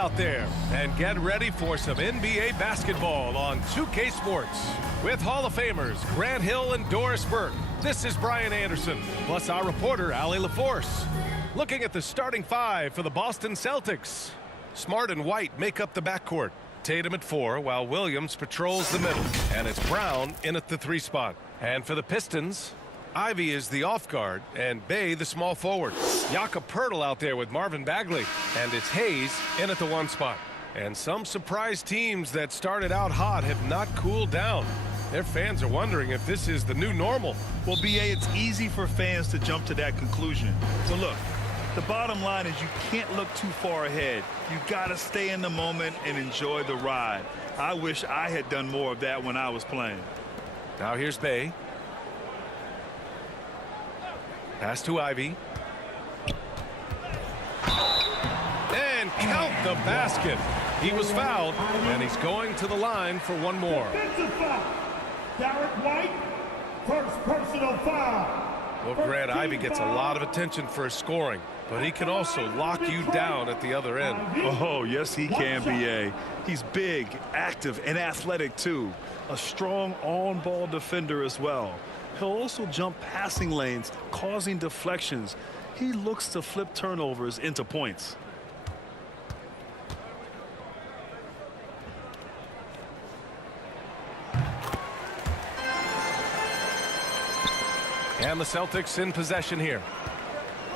out there and get ready for some NBA basketball on 2K Sports. With Hall of Famers Grant Hill and Doris Burke, this is Brian Anderson, plus our reporter, Allie LaForce. Looking at the starting five for the Boston Celtics. Smart and White make up the backcourt. Tatum at 4, while Williams patrols the middle. And it's Brown in at the 3 spot. And for the Pistons, Ivy is the off guard, and Bay the small forward. Jakob Poeltl out there with Marvin Bagley, and it's Hayes in at the 1 spot. And some surprise teams that started out hot have not cooled down. Their fans are wondering if this is the new normal. Well, B.A., it's easy for fans to jump to that conclusion. But look, the bottom line is you can't look too far ahead. You got to stay in the moment and enjoy the ride. I wish I had done more of that when I was playing. Now here's Bay. Pass to Ivy. And count the basket. He was fouled, and he's going to the line for one more. Defensive foul. Derek White, first personal foul. Well, Grant, Ivy gets a lot of attention for his scoring, but he can also lock you down at the other end. Oh, yes, he can, B.A. He's big, active, and athletic, too. A strong on-ball defender as well. He'll also jump passing lanes, causing deflections. He looks to flip turnovers into points. And the Celtics in possession here.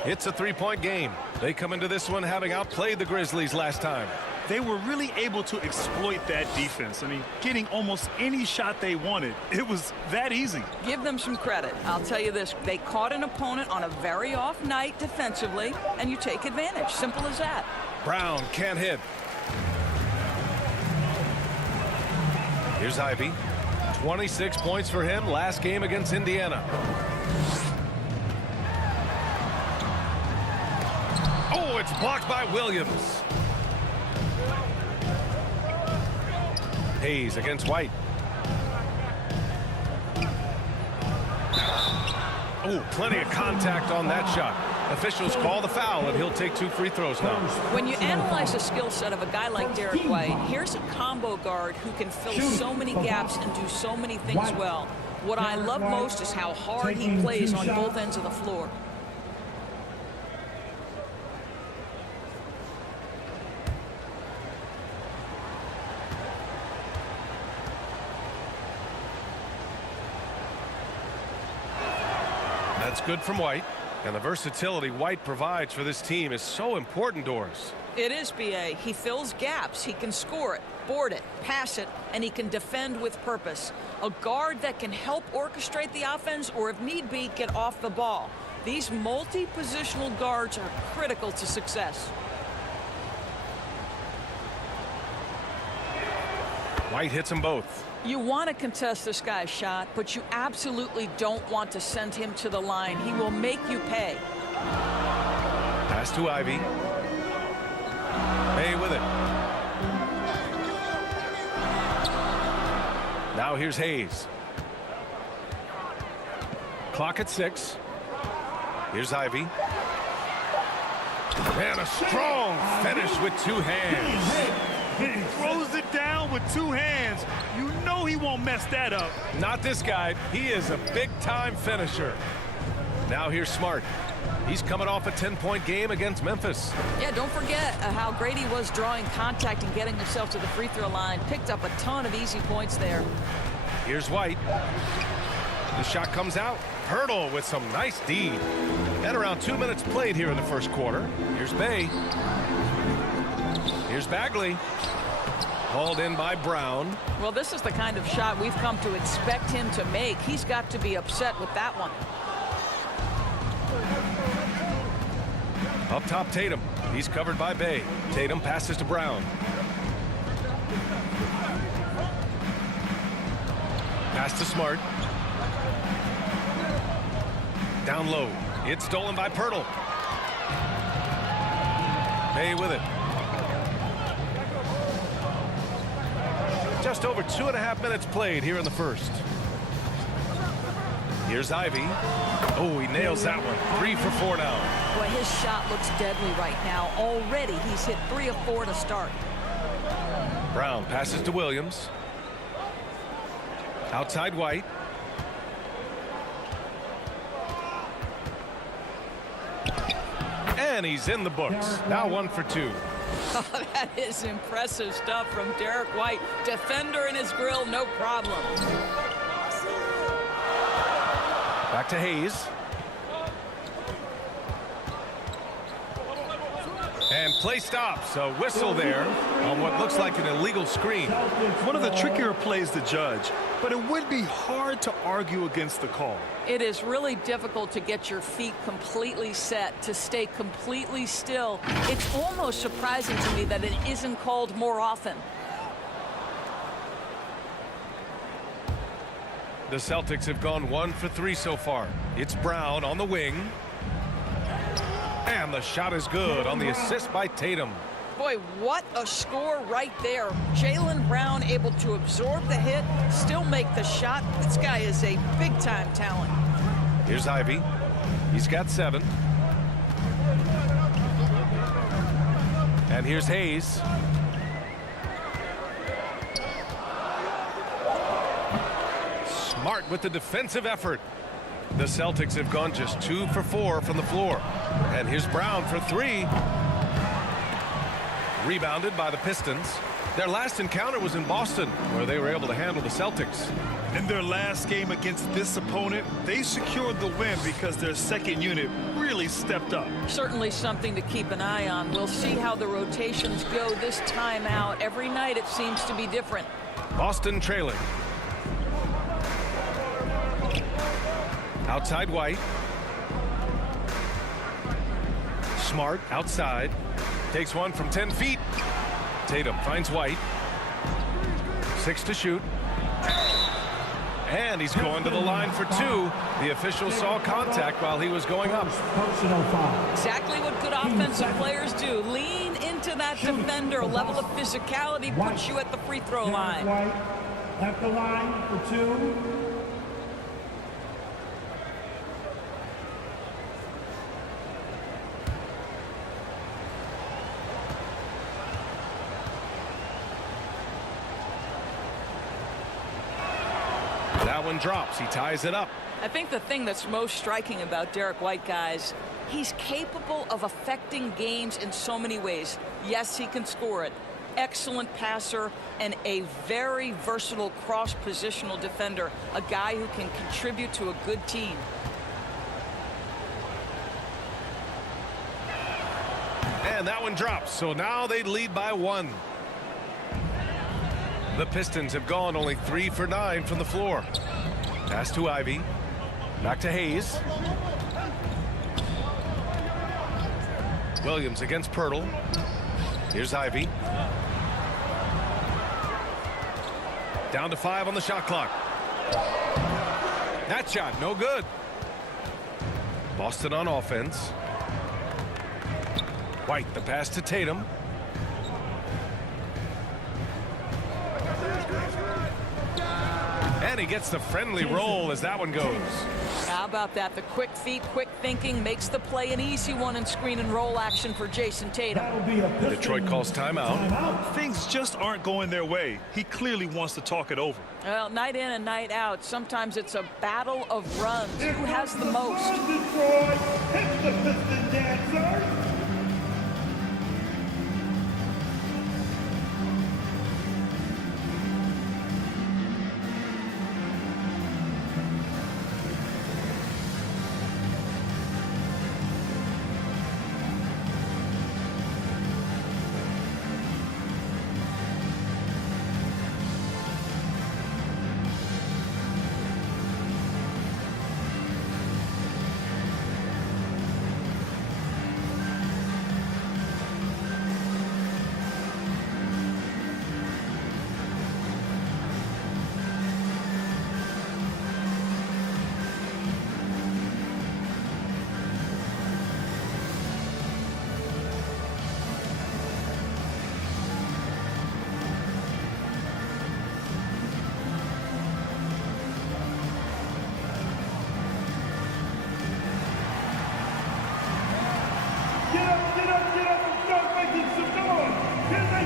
It's a 3-point game. They come into this one having outplayed the Grizzlies last time. They were really able to exploit that defense. I mean, getting almost any shot they wanted. It was that easy. Give them some credit. I'll tell you this, they caught an opponent on a very off night defensively, and you take advantage. Simple as that. Brown can't hit. Here's Ivy. 26 points for him last game against Indiana. Oh, it's blocked by Williams. Hayes against White. Oh, plenty of contact on that shot. Officials call the foul, and he'll take 2 free throws now. When you analyze the skill set of a guy like Derek White, here's a combo guard who can fill so many gaps and do so many things well. What I love most is how hard he plays on both ends of the floor. That's good from White. And the versatility White provides for this team is so important, Doris. It is, B.A. He fills gaps. He can score it, board it, pass it, and he can defend with purpose. A guard that can help orchestrate the offense or, if need be, get off the ball. These multi-positional guards are critical to success. White hits them both. You want to contest this guy's shot, but you absolutely don't want to send him to the line. He will make you pay. Pass to Ivy. Bay with it. Now here's Hayes. Clock at 6. Here's Ivy. And a strong finish with 2 hands. He throws it down with 2 hands. You know he won't mess that up. Not this guy. He is a big-time finisher. Now here's Smart. He's coming off a 10-point game against Memphis. Yeah, don't forget how great he was drawing contact and getting himself to the free throw line. Picked up a ton of easy points there. Here's White. The shot comes out. Poeltl with some nice D. And around 2 minutes played here in the first quarter. Here's Bay. Here's Bagley. Hauled in by Brown. Well, this is the kind of shot we've come to expect him to make. He's got to be upset with that one. Up top, Tatum. He's covered by Bay. Tatum passes to Brown. Pass to Smart. Down low. It's stolen by Poeltl. Bay with it. Just over 2.5 minutes played here in the first. Here's Ivy. Oh, he nails that one. 3 for 4 now. Boy, his shot looks deadly right now. Already, he's hit 3 of 4 to start. Brown passes to Williams. Outside White. And he's in the books. Now 1 for 2. Oh, that is impressive stuff from Derek White. Defender in his grill, no problem. Back to Hayes. And play stops. A whistle there on what looks like an illegal screen. One of the trickier plays to judge, but it would be hard to argue against the call. It is really difficult to get your feet completely set, to stay completely still. It's almost surprising to me that it isn't called more often. The Celtics have gone 1 for 3 so far. It's Brown on the wing. And the shot is good on the assist by Tatum. Boy, what a score right there. Jaylen Brown able to absorb the hit, still make the shot. This guy is a big-time talent. Here's Ivy. He's got 7. And here's Hayes. Smart with the defensive effort. The Celtics have gone just 2 for 4 from the floor. And here's Brown for 3. Rebounded by the Pistons. Their last encounter was in Boston, where they were able to handle the Celtics. In their last game against this opponent, they secured the win because their second unit really stepped up. Certainly something to keep an eye on. We'll see how the rotations go this time out. Every night it seems to be different. Boston trailing. Outside White. Smart outside. Takes one from 10 feet. Tatum finds White. 6 to shoot. And he's going to the line for 2. The official saw contact while he was going up. Exactly what good offensive players do. Lean into that defender. A level of physicality puts you at the free throw line. At the line for 2. That one drops. He ties it up. I think the thing that's most striking about Derek White, guys, he's capable of affecting games in so many ways. Yes, he can score it. Excellent passer and a very versatile cross-positional defender. A guy who can contribute to a good team. And that one drops. So now they lead by 1. The Pistons have gone only 3 for 9 from the floor. Pass to Ivy. Back to Hayes. Williams against Pirtle. Here's Ivy. Down to 5 on the shot clock. That shot, no good. Boston on offense. White, the pass to Tatum. And he gets the friendly roll as that one goes. How about that? The quick feet, quick thinking makes the play an easy one in screen and roll action for Jason Tatum. Detroit calls timeout. Things just aren't going their way. He clearly wants to talk it over. Well, night in and night out, sometimes it's a battle of runs. Who has the most? Detroit, hit the Piston dancer.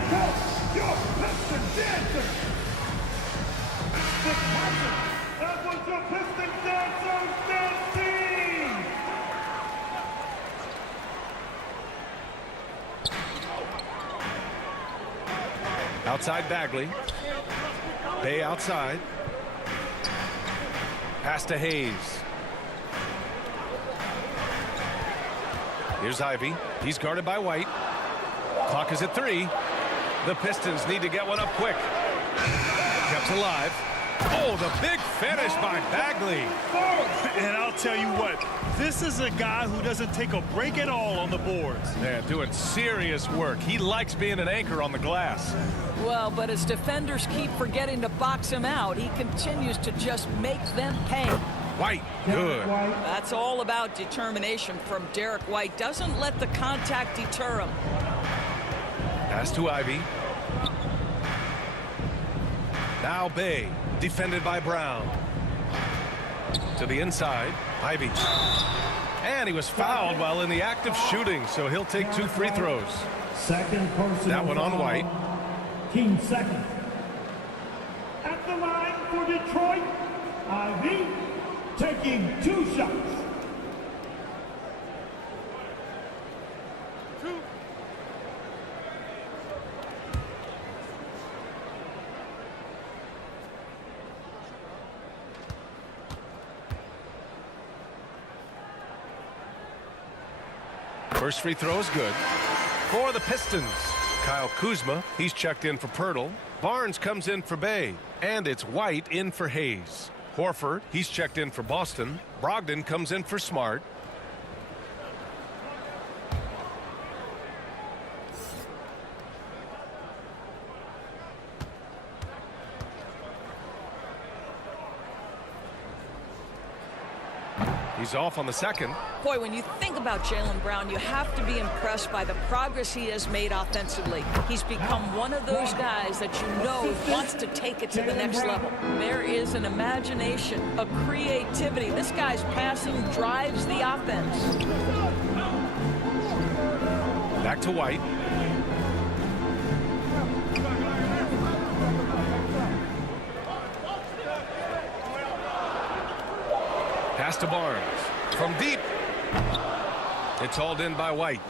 coach, your Piston dancer. The captain, that was your Piston dancers dance team. Outside Bagley. Bay outside. Pass to Hayes. Here's Ivy. He's guarded by White. Clock is at 3. The Pistons need to get one up quick. Kept alive. Oh, the big finish by Bagley. And I'll tell you what, this is a guy who doesn't take a break at all on the boards. Man, doing serious work. He likes being an anchor on the glass. Well, but as defenders keep forgetting to box him out, he continues to just make them pay. White, good. That's all about determination from Derek White. Doesn't let the contact deter him. Pass to Ivy. Now Bay, defended by Brown. To the inside, Ivy. And he was fouled while in the act of shooting, so he'll take 2 free throws. Second personal That one on foul. White. Team second. At the line for Detroit, Ivy taking 2 shots. First free throw is good. For the Pistons, Kyle Kuzma, he's checked in for Pirtle. Barnes comes in for Bay. And it's White in for Hayes. Horford, he's checked in for Boston. Brogdon comes in for Smart. He's off on the second. Boy, when you think about Jaylen Brown, you have to be impressed by the progress he has made offensively. He's become one of those guys that you know wants to take it to the next level. There is an imagination, a creativity. This guy's passing drives the offense. Back to White. Pass to Barnes. From deep. It's hauled in by White.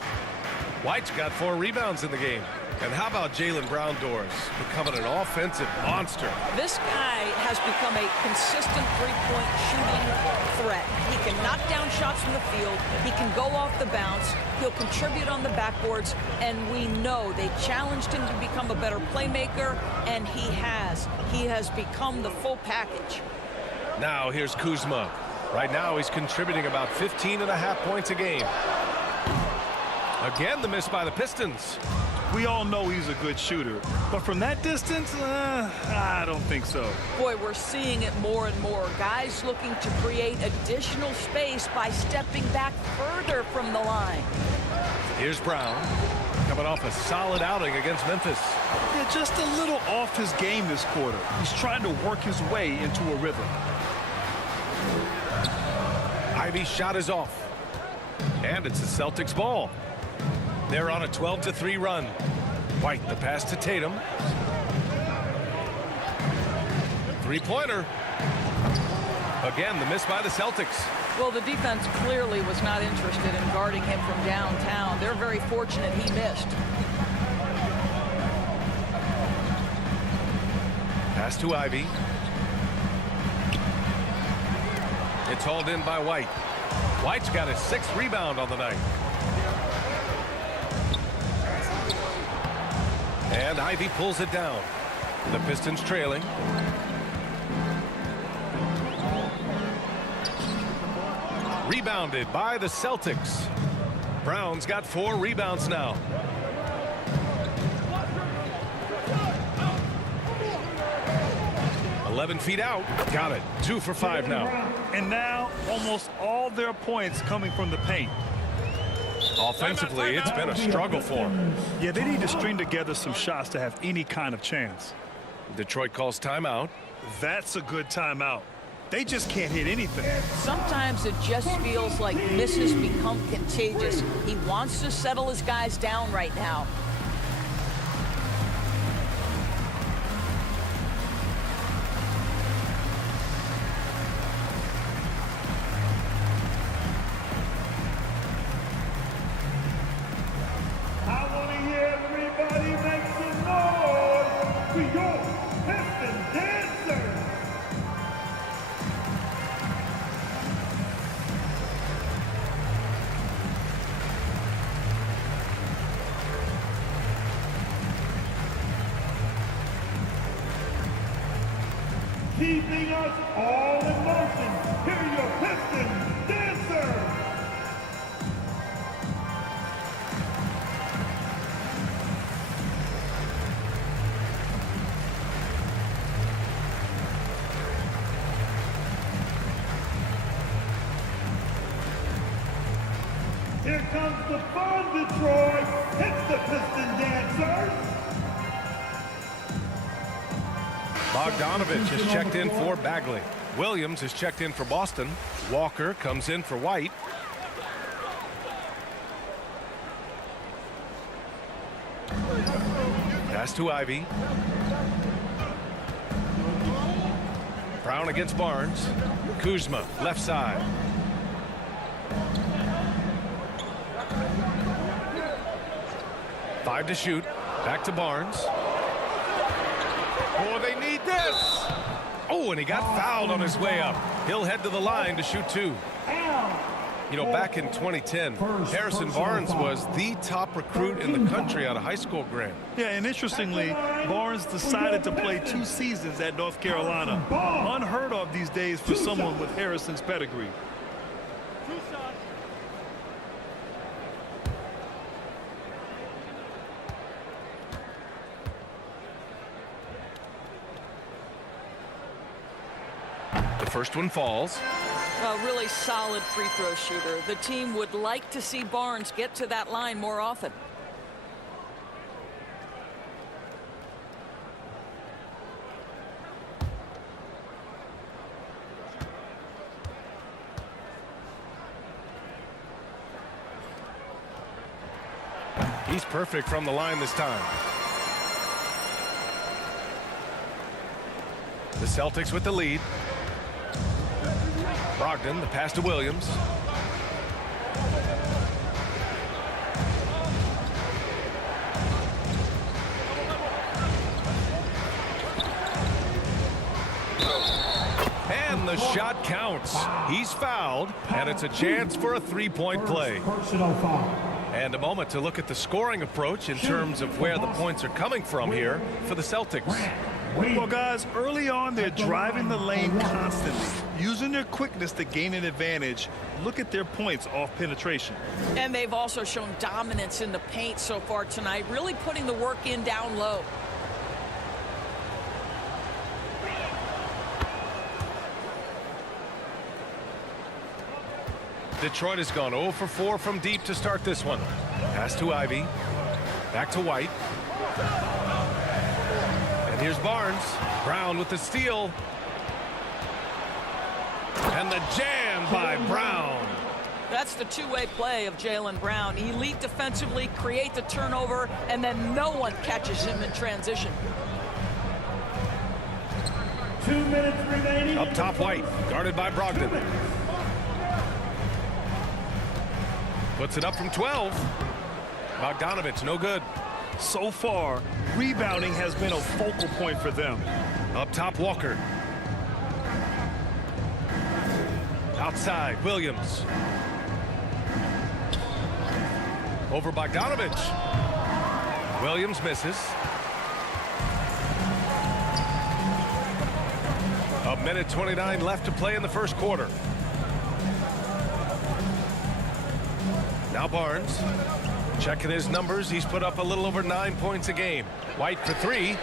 White's got 4 rebounds in the game. And how about Jaylen Brown doors becoming an offensive monster? This guy has become a consistent three-point shooting threat. He can knock down shots from the field. He can go off the bounce. He'll contribute on the backboards. And we know they challenged him to become a better playmaker, and he has. He has become the full package. Now here's Kuzma. Right now he's contributing about 15.5 points a game. Again, the miss by the Pistons. We all know he's a good shooter, but from that distance, I don't think so. Boy, we're seeing it more and more. Guys looking to create additional space by stepping back further from the line. Here's Brown, coming off a solid outing against Memphis. Yeah, just a little off his game this quarter. He's trying to work his way into a rhythm. Ivy's shot is off. And it's the Celtics ball. They're on a 12-3 run. White, the pass to Tatum. Three-pointer. Again, the miss by the Celtics. Well, the defense clearly was not interested in guarding him from downtown. They're very fortunate he missed. Pass to Ivy. It's hauled in by White. White's got his 6th rebound on the night. And Ivy pulls it down. The Pistons trailing. Rebounded by the Celtics. Brown's got 4 rebounds now. $11 feet out. Got it. 2 for 5 now. And now almost all their points coming from the paint. Offensively, it's been a struggle for them. Yeah, they need to string together some shots to have any kind of chance. Detroit calls timeout. That's a good timeout. They just can't hit anything. Sometimes it just feels like misses become contagious. He wants to settle his guys down right now. keeping us all in motion. Here are your Pistons dancers. Here comes the fun, Detroit. It's the Piston dancers. Bogdanovich has checked in for Bagley. Williams is checked in for Boston. Walker comes in for White. Pass to Ivy. Brown against Barnes. Kuzma, left side. Five to shoot. Back to Barnes. Oh, they need this. Oh, and he got fouled on his way up. He'll head to the line to shoot two. You know, back in 2010, Harrison Barnes was the top recruit in the country out of high school, Grant. Yeah, and interestingly, Barnes decided to play 2 seasons at North Carolina. Unheard of these days for someone with Harrison's pedigree. The first one falls. A really solid free throw shooter. The team would like to see Barnes get to that line more often. He's perfect from the line this time. The Celtics with the lead. Brogdon, the pass to Williams. And the shot counts. He's fouled, and it's a chance for a three-point play. Personal foul. And a moment to look at the scoring approach in terms of where the points are coming from here for the Celtics. Well, guys, early on, they're driving the lane constantly, using their quickness to gain an advantage. Look at their points off penetration. And they've also shown dominance in the paint so far tonight, really putting the work in down low. Detroit has gone 0 for 4 from deep to start this one. Pass to Ivy. Back to White. And here's Barnes. Brown with the steal. And the jam by Brown. That's the two-way play of Jaylen Brown. Elite defensively, create the turnover, and then no one catches him in transition. 2 minutes remaining. Up top, White, guarded by Brogdon. Puts it up from 12. Bogdanovich, no good. So far, rebounding has been a focal point for them. Up top, Walker. Outside, Williams. Over Bogdanovich. Williams misses. A minute 29 left to play in the first quarter. Now Barnes. Checking his numbers. He's put up a little over 9 points a game. White for 3.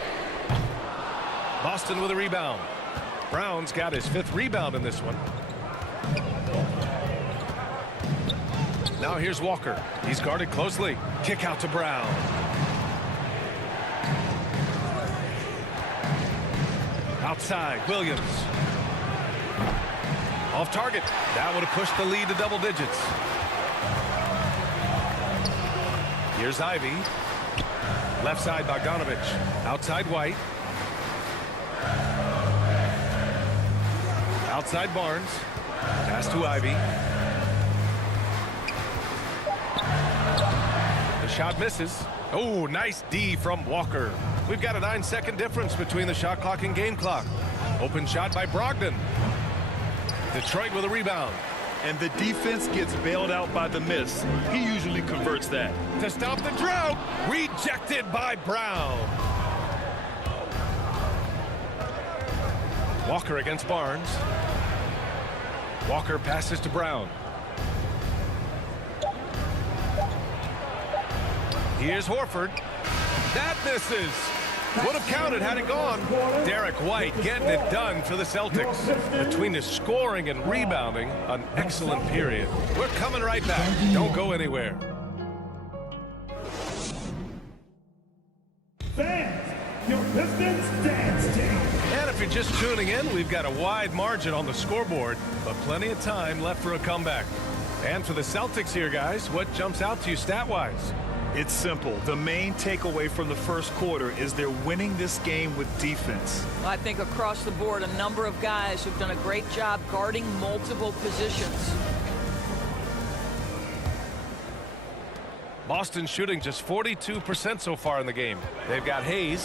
Boston with a rebound. Brown's got his 5th rebound in this one. Now here's Walker. He's guarded closely. Kick out to Brown. Outside, Williams. Off target. That would have pushed the lead to double digits. Here's Ivy. Left side, Bogdanovich. Outside, White. Outside, Barnes. Pass to Ivy. The shot misses. Oh, nice D from Walker. We've got a 9-second difference between the shot clock and game clock. Open shot by Brogdon. Detroit with a rebound. And the defense gets bailed out by the miss. He usually converts that. To stop the drought, rejected by Brown. Walker against Barnes. Walker passes to Brown. Here's Horford. That misses. Would have counted had it gone. Derek White getting it done for the Celtics. Between the scoring and rebounding, an excellent period. We're coming right back. Don't go anywhere. Fans, your Pistons dance team. And if you're just tuning in, we've got a wide margin on the scoreboard, but plenty of time left for a comeback. And for the Celtics here, guys, what jumps out to you stat-wise? It's simple. The main takeaway from the first quarter is they're winning this game with defense. I think across the board, a number of guys who've done a great job guarding multiple positions. Boston shooting just 42% so far in the game. They've got Hayes,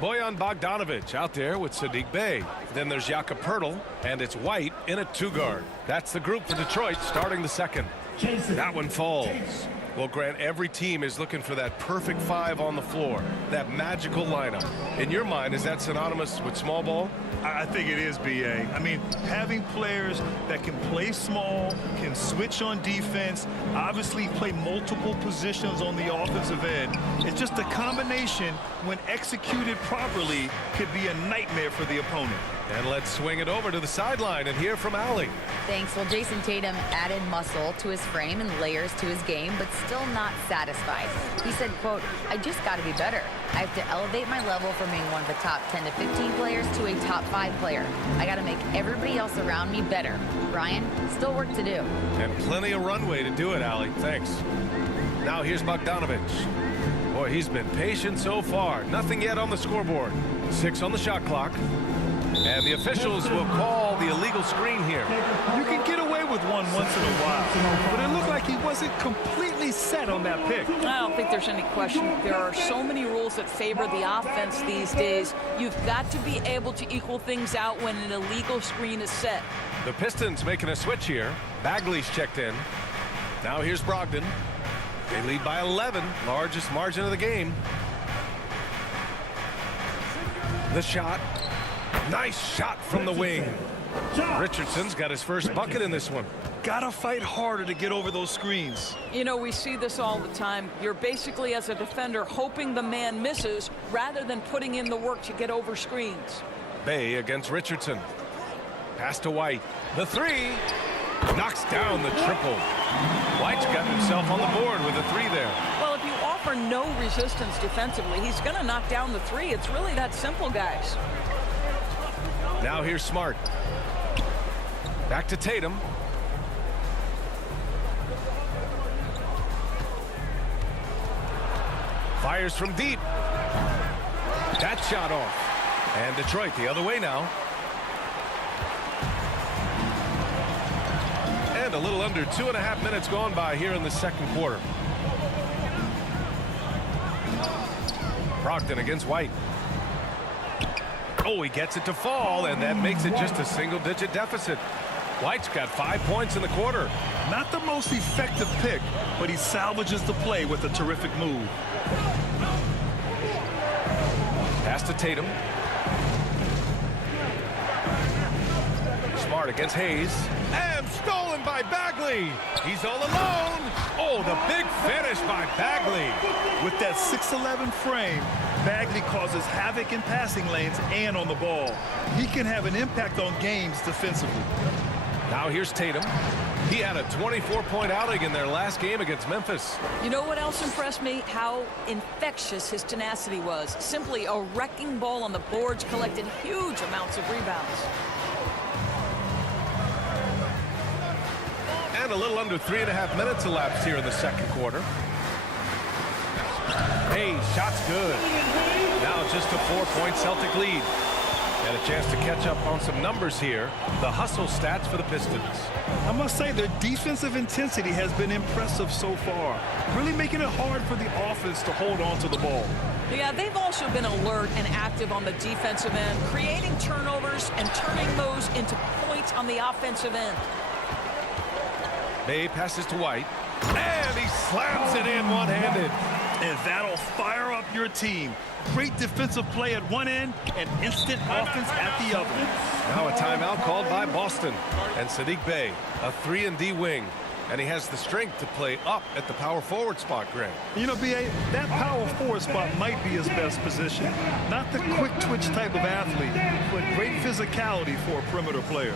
Bojan Bogdanovic out there with Sadiq Bey. Then there's Jakob Poeltl, and it's White in a two-guard. That's the group for Detroit starting the second. That one falls. Well, Grant, every team is looking for that perfect five on the floor, that magical lineup. In your mind, is that synonymous with small ball? I think it is, B.A. I mean, having players that can play small, can switch on defense, obviously play multiple positions on the offensive end. It's just a combination, when executed properly, could be a nightmare for the opponent. And let's swing it over to the sideline and hear from Allie. Thanks. Well, Jason Tatum added muscle to his frame and layers to his game, but still not satisfied. He said, quote, "I just got to be better. I have to elevate my level from being one of the top 10 to 15 players to a top 5 player. I got to make everybody else around me better." Brian, still work to do. And plenty of runway to do it, Allie. Thanks. Now here's Bogdanovic. Boy, he's been patient so far. Nothing yet on the scoreboard. 6 on the shot clock. And the officials will call the illegal screen here. You can get away with one once in a while, but it looked like he wasn't completely set on that pick. I don't think there's any question. There are so many rules that favor the offense these days. You've got to be able to equal things out when an illegal screen is set. The Pistons making a switch here. Bagley's checked in. Now here's Brogdon. They lead by 11, largest margin of the game. The shot. Nice shot from the wing. Richardson's got his first bucket in this one. Gotta fight harder to get over those screens. You know, we see this all the time. You're basically, as a defender, hoping the man misses rather than putting in the work to get over screens. Bey against Richardson. Pass to White. The three. Knocks down the triple. White's got himself on the board with a three there. Well, if you offer no resistance defensively, he's going to knock down the three. It's really that simple, guys. Now here's Smart. Back to Tatum. Fires from deep. That shot off. And Detroit the other way now. And a little under 2.5 minutes gone by here in the second quarter. Brogdon against White. Oh, he gets it to fall, and that makes it just a single-digit deficit. White's got 5 points in the quarter. Not the most effective pick, but he salvages the play with a terrific move. Pass to Tatum. Smart against Hayes. And stolen by Bagley. He's all alone. Oh, the big finish by Bagley. With that 6'11" frame, Bagley causes havoc in passing lanes and on the ball. He can have an impact on games defensively. Now here's Tatum. He had a 24-point outing in their last game against Memphis. You know what else impressed me? How infectious his tenacity was. Simply a wrecking ball on the boards, collected huge amounts of rebounds. And a little under 3.5 minutes elapsed here in the second quarter. Hey, shot's good. Now just a 4-point Celtic lead. And a chance to catch up on some numbers here. The hustle stats for the Pistons. I must say their defensive intensity has been impressive so far, really making it hard for the offense to hold on to the ball. Yeah, they've also been alert and active on the defensive end, creating turnovers and turning those into points on the offensive end. Bey passes to White, and he slams it in one-handed. And that'll fire up your team. Great defensive play at one end and instant offense at the other. Now a timeout called by Boston. And Sadiq Bey, a 3-and-D wing. And he has the strength to play up at the power forward spot, Greg. You know, B.A., that power forward spot might be his best position. Not the quick twitch type of athlete, but great physicality for a perimeter player.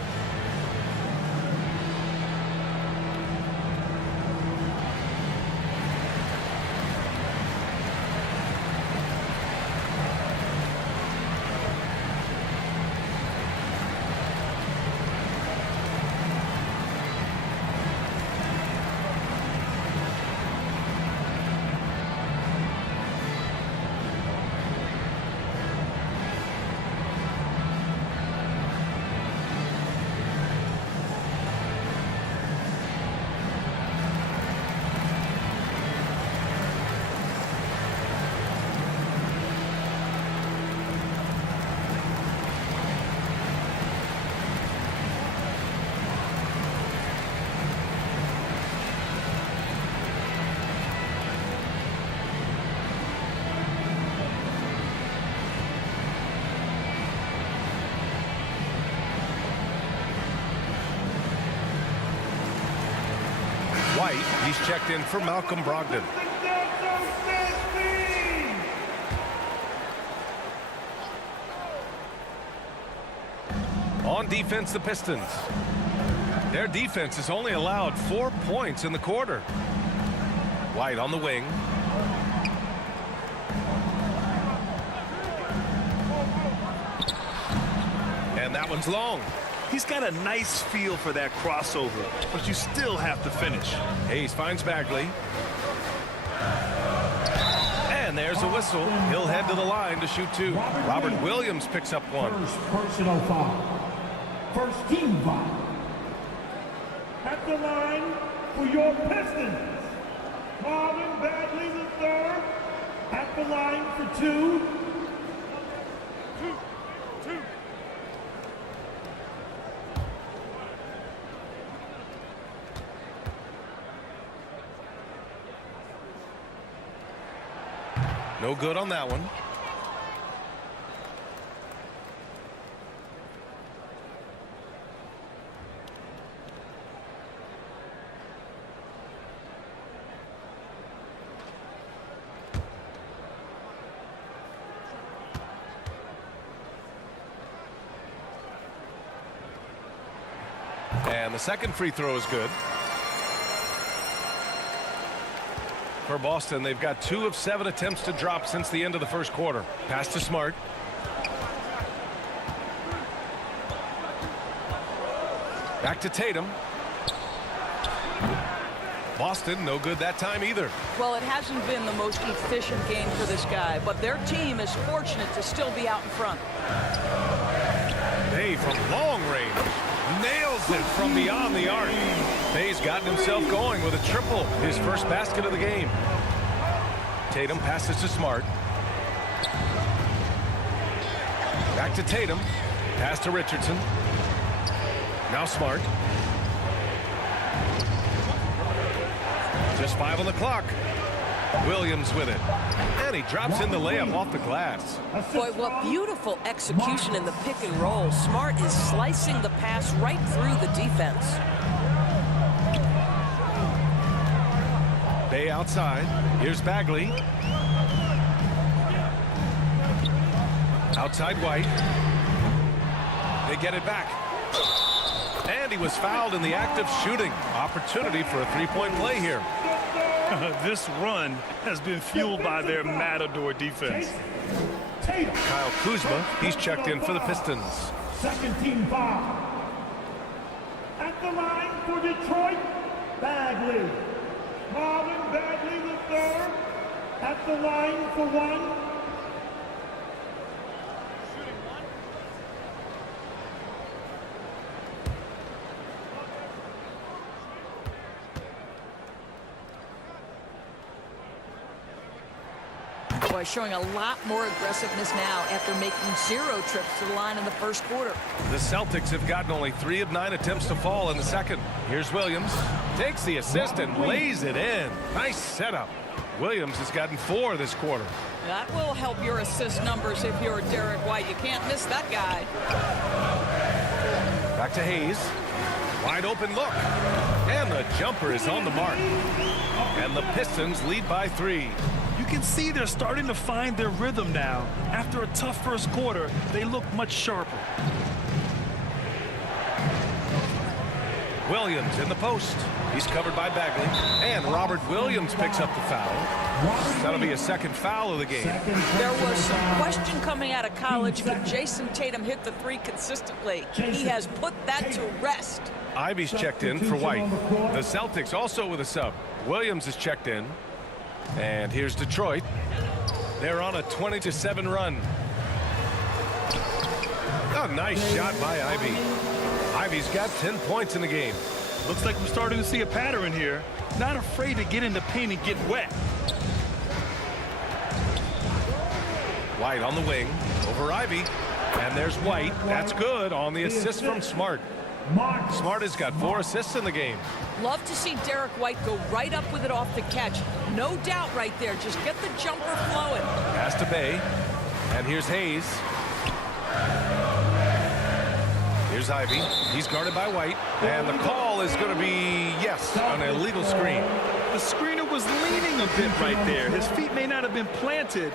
White, he's checked in for Malcolm Brogdon. On defense, the Pistons. Their defense has only allowed 4 points in the quarter. White on the wing. And that one's long. He's got a nice feel for that crossover, but you still have to finish. Hayes finds Bagley. And there's a whistle. He'll head to the line to shoot two. Robert Williams picks up one. First personal foul. First team foul. At the line for your Pistons, Marvin Bagley III. At the line for two. No good on that one. And the second free throw is good. For Boston, they've got 2 of 7 attempts to drop since the end of the first quarter. Pass to Smart. Back to Tatum. Boston, no good that time either. Well, it hasn't been the most efficient game for this guy, but their team is fortunate to still be out in front. Bay from long range. Nails it from beyond the arc. Bay's gotten himself going with a triple, his first basket of the game. Tatum passes to Smart. Back to Tatum. Pass to Richardson. Now Smart. Just 5 on the clock. Williams with it. And he drops in the layup off the glass. Boy, what beautiful execution in the pick and roll. Smart is slicing the pass right through the defense. Bay outside. Here's Bagley. Outside White. They get it back. And he was fouled in the act of shooting. Opportunity for a three-point play here. This run has been fueled by their matador defense. Kyle Kuzma, he's checked in for the Pistons. Second team foul. At the line for Detroit, Bagley. Marvin Bagley III. At the line for one. Boy, showing a lot more aggressiveness now after making 0 trips to the line in the first quarter. The Celtics have gotten only 3 of 9 attempts to fall in the second. Here's Williams. Takes the assist and lays it in. Nice setup. Williams has gotten 4 this quarter. That will help your assist numbers if you're Derek White. You can't miss that guy. Back to Hayes. Wide open look. And the jumper is on the mark. And the Pistons lead by 3. You can see they're starting to find their rhythm now. After a tough first quarter, they look much sharper. Williams in the post. He's covered by Bagley. And Robert Williams picks up the foul. That'll be a second foul of the game. There was some question coming out of college. Could Jason Tatum hit the 3 consistently? He has put that to rest. Ivy's checked in for White. The Celtics also with a sub. Williams is checked in. And here's Detroit. They're on a 20-7 run. A nice shot by Ivy. Ivy's got 10 points in the game. Looks like we're starting to see a pattern here. Not afraid to get in the paint and get wet. White on the wing over Ivy. And there's White. That's good on the assist from Smart. Smart has got 4 assists in the game. Love to see Derek White go right up with it off the catch. No doubt right there. Just get the jumper flowing. Pass to Bay. And here's Hayes. Here's Ivy. He's guarded by White. And the call is going to be, yes, an illegal screen. The screener was leaning a bit right there. His feet may not have been planted.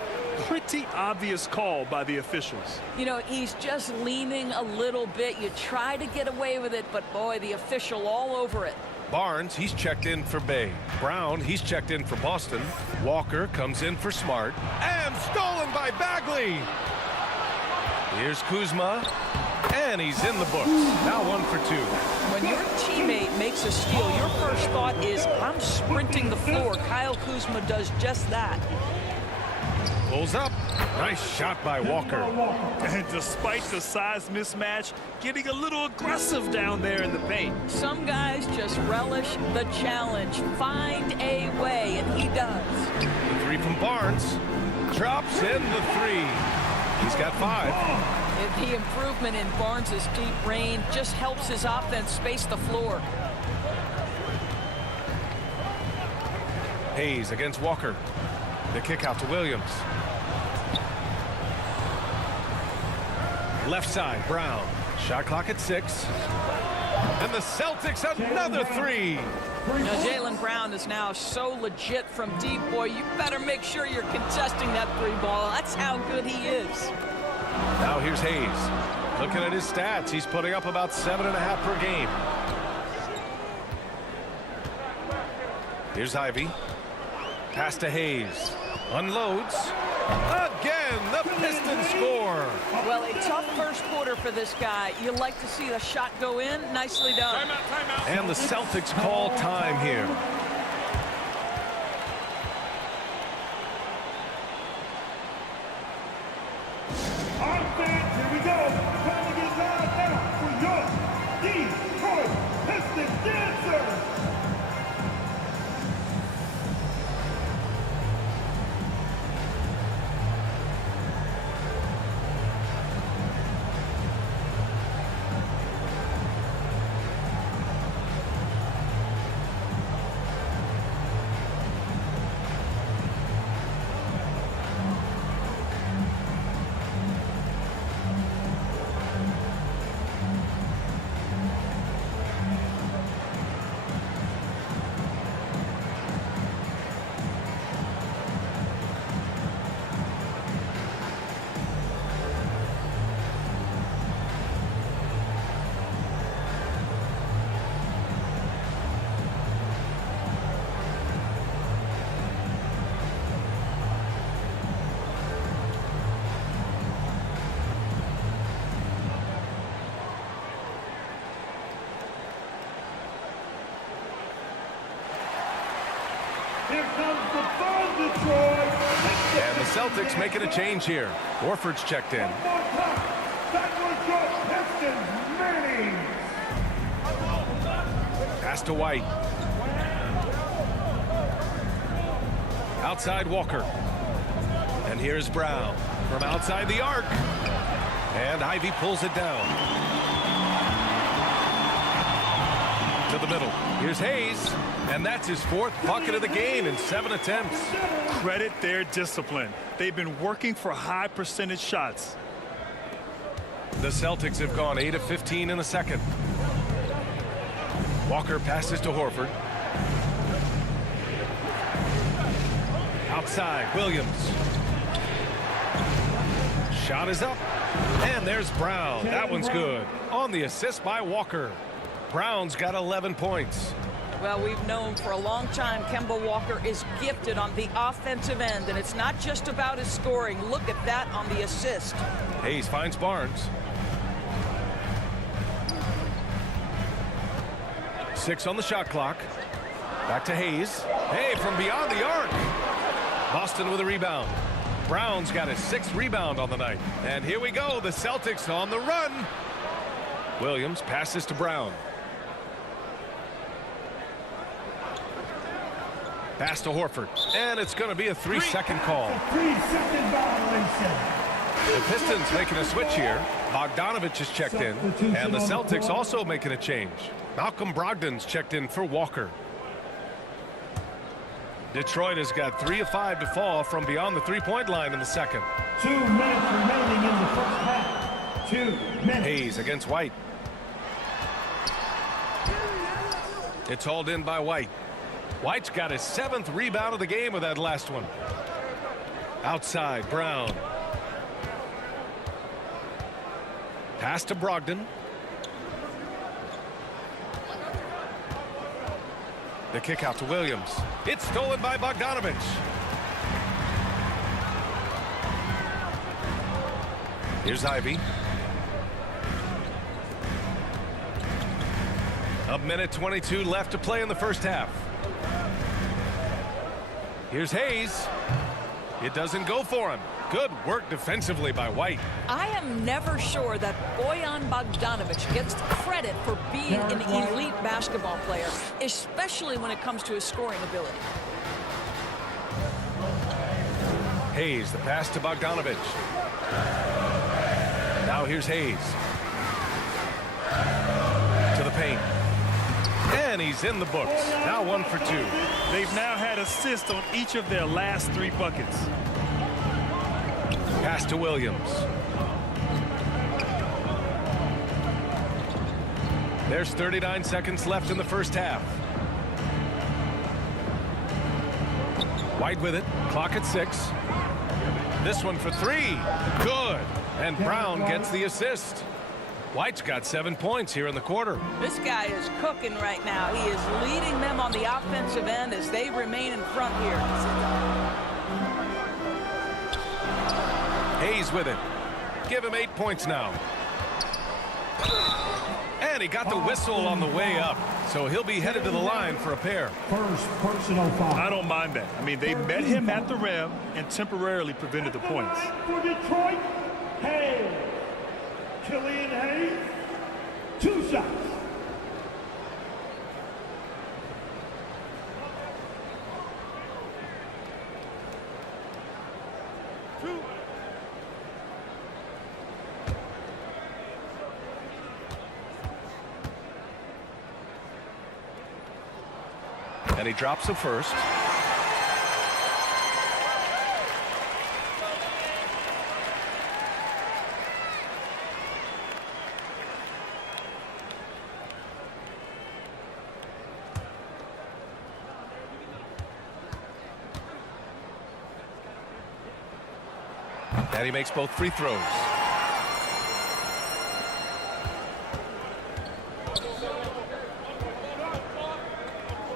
Pretty obvious call by the officials. You know, he's just leaning a little bit. You try to get away with it, but boy, the official all over it. Barnes, he's checked in for Bay. Brown, he's checked in for Boston. Walker comes in for Smart. And stolen by Bagley. Here's Kuzma. And he's in the books. Now 1 for 2. When your teammate makes a steal, your first thought is, I'm sprinting the floor. Kyle Kuzma does just that. Pulls up. Nice shot by Walker. And despite the size mismatch, getting a little aggressive down there in the paint. Some guys just relish the challenge. Find a way, and he does. The 3 from Barnes. Drops in the 3. He's got 5. The improvement in Barnes' deep range just helps his offense space the floor. Hayes against Walker. The kick out to Williams. Left side, Brown. Shot clock at 6. And the Celtics another 3. Now, Jaylen Brown is now so legit from deep, boy. You better make sure you're contesting that 3 ball. That's how good he is. Now here's Hayes. Looking at his stats, he's putting up about 7.5 per game. Here's Ivy. Pass to Hayes. Unloads. Again, the Pistons score. Well, a tough first quarter for this guy. You like to see the shot go in. Nicely done. Timeout. And the Celtics call time here. Offense, here we go. Time to get loud now for your Detroit Pistons dancers. Here comes the ball, Detroit. And the Celtics making a change here. Horford's checked in. That was your Pistons Manning. Pass to White. Outside Walker. And here's Brown from outside the arc. And Ivy pulls it down. To the middle. Here's Hayes. And that's his 4th bucket of the game in 7 attempts. Credit their discipline. They've been working for high percentage shots. The Celtics have gone 8 of 15 in the second. Walker passes to Horford. Outside, Williams. Shot is up. And there's Brown. That one's good. On the assist by Walker. Brown's got 11 points. Well, we've known for a long time Kemba Walker is gifted on the offensive end, and it's not just about his scoring. Look at that on the assist. Hayes finds Barnes. 6 on the shot clock. Back to Hayes. Hey, from beyond the arc. Boston with a rebound. Brown's got his 6th rebound on the night. And here we go, the Celtics on the run. Williams passes to Brown. Pass to Horford. And it's going to be a 3-second call. 3-second violation. The Pistons making a switch here. Bogdanovich is checked in. And the Celtics also making a change. Malcolm Brogdon's checked in for Walker. Detroit has got 3 of 5 to fall from beyond the 3-point line in the second. 2 minutes remaining in the first half. 2 minutes. Hayes against White. It's hauled in by White. White's got his 7th rebound of the game with that last one. Outside, Brown. Pass to Brogdon. The kick out to Williams. It's stolen by Bogdanovich. Here's Ivy. A minute 22 left to play in the first half. Here's Hayes. It doesn't go for him. Good work defensively by White. I am never sure that Bojan Bogdanović gets credit for being an elite basketball player, especially when it comes to his scoring ability. Hayes, the pass to Bogdanovich. Now here's Hayes. To the paint. And he's in the books. Now 1 for 2. They've now had assists on each of their last 3 buckets. Pass to Williams. There's 39 seconds left in the first half. White with it. Clock at 6. This one for 3. Good. And Brown gets the assist. White's got 7 points here in the quarter. This guy is cooking right now. He is leading them on the offensive end as they remain in front here. Hayes with it. Give him 8 points now. And he got the whistle on the way up. So he'll be headed to the line for a pair. First personal foul. I don't mind that. I mean, they met him at the rim and temporarily prevented the points. For Detroit, Hayes. Killian Hayes, 2 shots. And he drops the first. And he makes both free throws.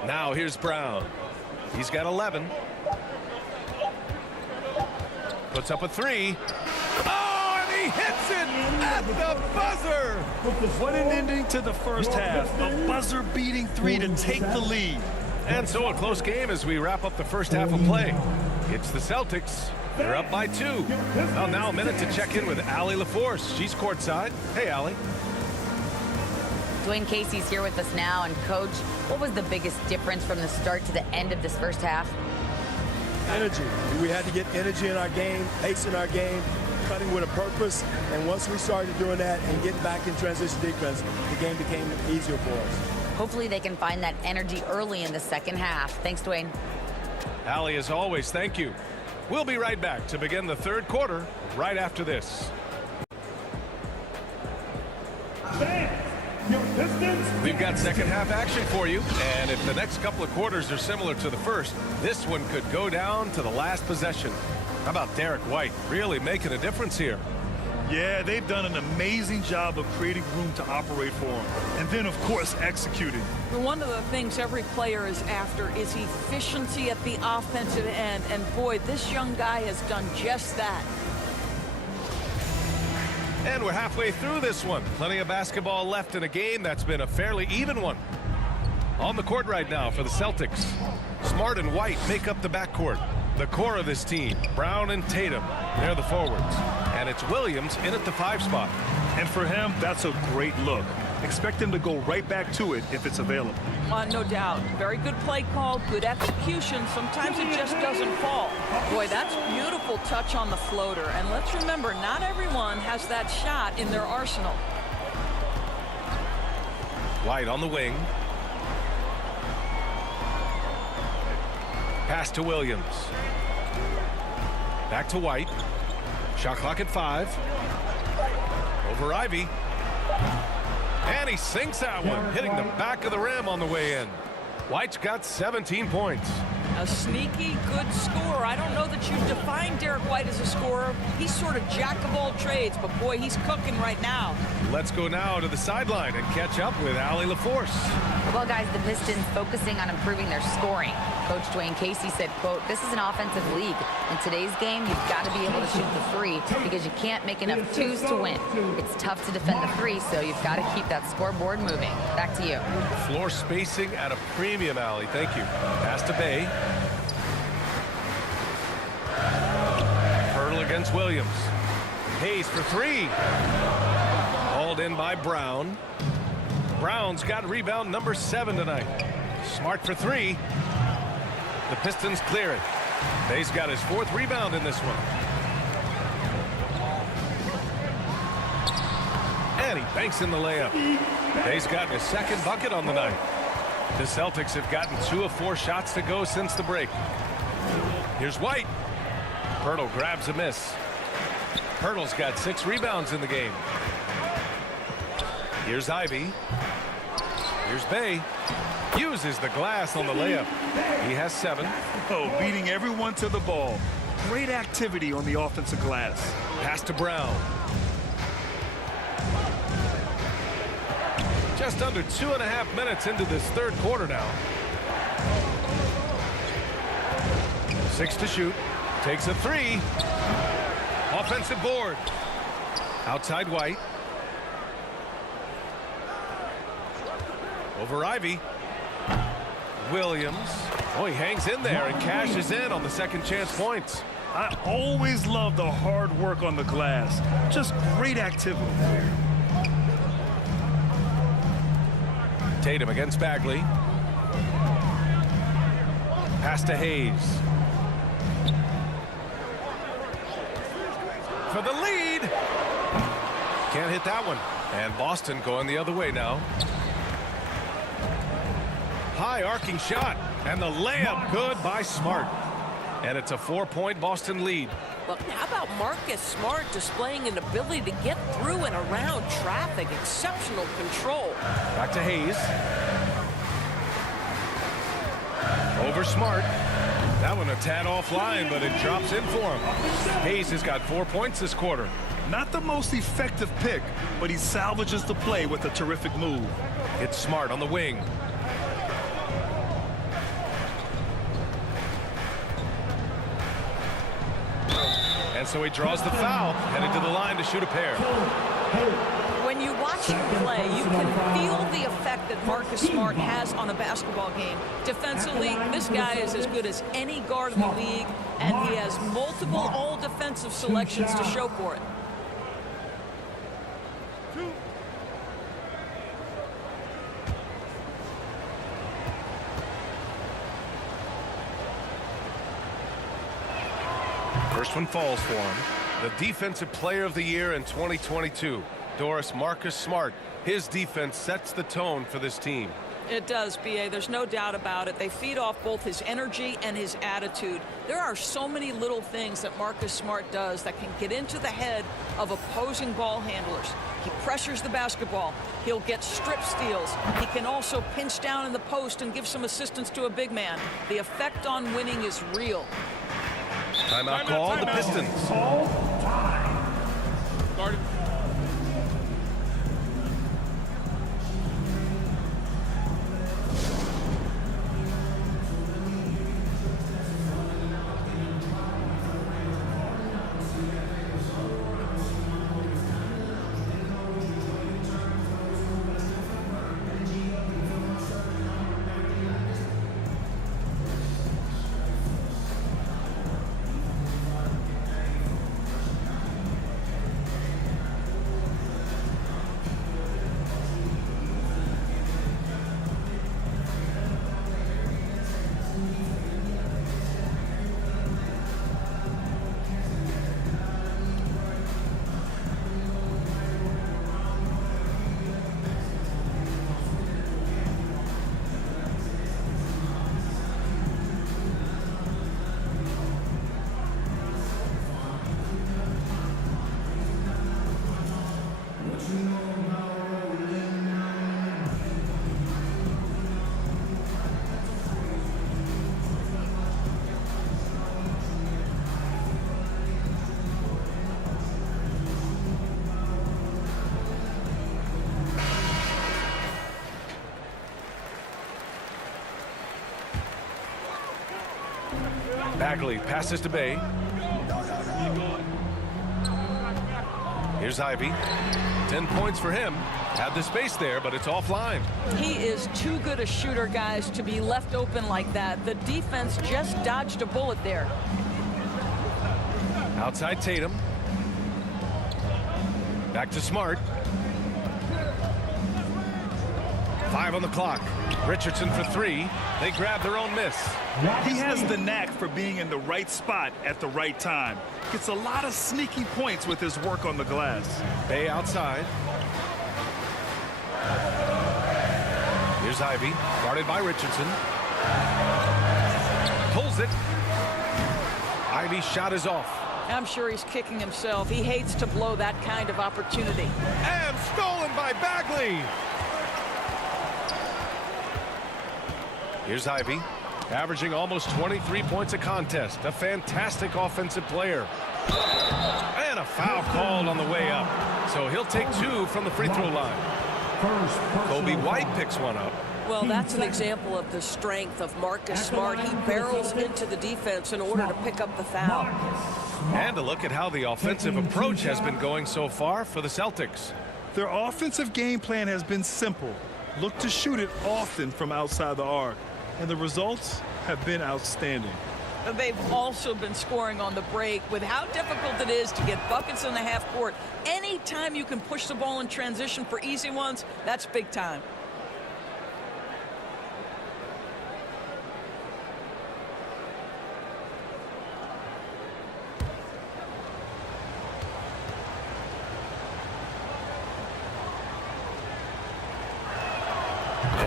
Now here's Brown. He's got 11. Puts up a 3. Oh, and he hits it at the buzzer. What an ending to the first half. A buzzer-beating 3 to take the lead. And so a close game as we wrap up the first half of play. It's the Celtics. They're up by 2. Well, now a minute to check in with Allie LaForce. She's courtside. Hey, Allie. Dwayne Casey's here with us now. And, Coach, what was the biggest difference from the start to the end of this first half? Energy. We had to get energy in our game, pace in our game, cutting with a purpose. And once we started doing that and getting back in transition defense, the game became easier for us. Hopefully they can find that energy early in the second half. Thanks, Dwayne. Allie, as always, thank you. We'll be right back to begin the third quarter right after this. We've got second half action for you, and if the next couple of quarters are similar to the first, this one could go down to the last possession. How about Derek White really making a difference here? Yeah, they've done an amazing job of creating room to operate for him. And then, of course, executing. One of the things every player is after is efficiency at the offensive end. And boy, this young guy has done just that. And we're halfway through this one. Plenty of basketball left in a game that's been a fairly even one. On the court right now for the Celtics, Smart and White make up the backcourt. The core of this team, Brown and Tatum, they're the forwards. And it's Williams in at the 5 spot. And for him, that's a great look. Expect him to go right back to it if it's available. No doubt. Very good play call, good execution. Sometimes it just doesn't fall. Boy, that's beautiful touch on the floater. And let's remember, not everyone has that shot in their arsenal. White on the wing. Pass to Williams. Back to White. Shot clock at 5. Over Ivy. And he sinks that one, hitting the back of the rim on the way in. White's got 17 points. A sneaky good scorer. I don't know that you define Derek White as a scorer. He's sort of jack of all trades, but boy, he's cooking right now. Let's go now to the sideline and catch up with Allie LaForce. Well, guys, the Pistons focusing on improving their scoring. Coach Dwayne Casey said, quote, "This is an offensive league. In today's game, you've got to be able to shoot the 3 because you can't make enough 2s to win. It's tough to defend the 3, so you've got to keep that scoreboard moving." Back to you. Floor spacing at a premium, Allie. Thank you. Pass to Bay. Hurdle against Williams. Hayes for 3. Hauled in by Brown. Brown's got rebound number 7 tonight. Smart for 3. The Pistons clear it. Bay's got his 4th rebound in this one. And he banks in the layup. Bay's got his 2nd bucket on the night. The Celtics have gotten 2 of 4 shots to go since the break. Here's White. Hurdle grabs a miss. Hurdle's got 6 rebounds in the game. Here's Ivy. Here's Bay. Uses the glass on the layup. He has 7. Oh, beating everyone to the ball. Great activity on the offensive glass. Pass to Brown. Just under 2.5 minutes into this third quarter now. 6 to shoot. Takes a 3. Offensive board. Outside White. Over Ivy. Williams. Oh, he hangs in there and cashes in on the second chance points. I always love the hard work on the glass. Just great activity. Tatum against Bagley. Pass to Hayes. For the lead. Can't hit that one. And Boston going the other way now. High arcing shot. And the layup good by Smart. And it's a 4-point Boston lead. Look, how about Marcus Smart displaying an ability to get through and around traffic? Exceptional control. Back to Hayes. Over Smart. That one a tad offline, but it drops in for him. Hayes has got 4 points this quarter. Not the most effective pick, but he salvages the play with a terrific move. It's Smart on the wing. And so he draws the foul, headed to the line to shoot a pair. When you watch him play, you can feel the effect that Marcus Smart has on a basketball game. Defensively, this guy is as good as any guard in the league, and he has multiple all-defensive selections to show for it. First one falls for him. The Defensive Player of the Year in 2022, Marcus Smart. His defense sets the tone for this team. It does, B.A. There's no doubt about it. They feed off both his energy and his attitude. There are so many little things that Marcus Smart does that can get into the head of opposing ball handlers. He pressures the basketball. He'll get strip steals. He can also pinch down in the post and give some assistance to a big man. The effect on winning is real. Timeout call, the Pistons. Started. Bagley passes to Bay. Here's Ivy. 10 points for him. Had the space there, but it's offline. He is too good a shooter, guys, to be left open like that. The defense just dodged a bullet there. Outside Tatum. Back to Smart. 5 on the clock. Richardson for 3. They grab their own miss. He has the knack for being in the right spot at the right time. Gets a lot of sneaky points with his work on the glass. Bay outside. Here's Ivy, guarded by Richardson. Pulls it. Ivy's shot is off. I'm sure he's kicking himself. He hates to blow that kind of opportunity. And stolen by Bagley. Here's Ivy, averaging almost 23 points a contest. A fantastic offensive player. And a foul called on the way up. So he'll take 2 from the free throw line. Kobe White picks one up. Well, that's an example of the strength of Marcus Smart. He barrels into the defense in order to pick up the foul. And a look at how the offensive approach has been going so far for the Celtics. Their offensive game plan has been simple. Look to shoot it often from outside the arc. And the results have been outstanding. They've also been scoring on the break. With how difficult it is to get buckets in the half court, anytime you can push the ball in transition for easy ones, that's big time.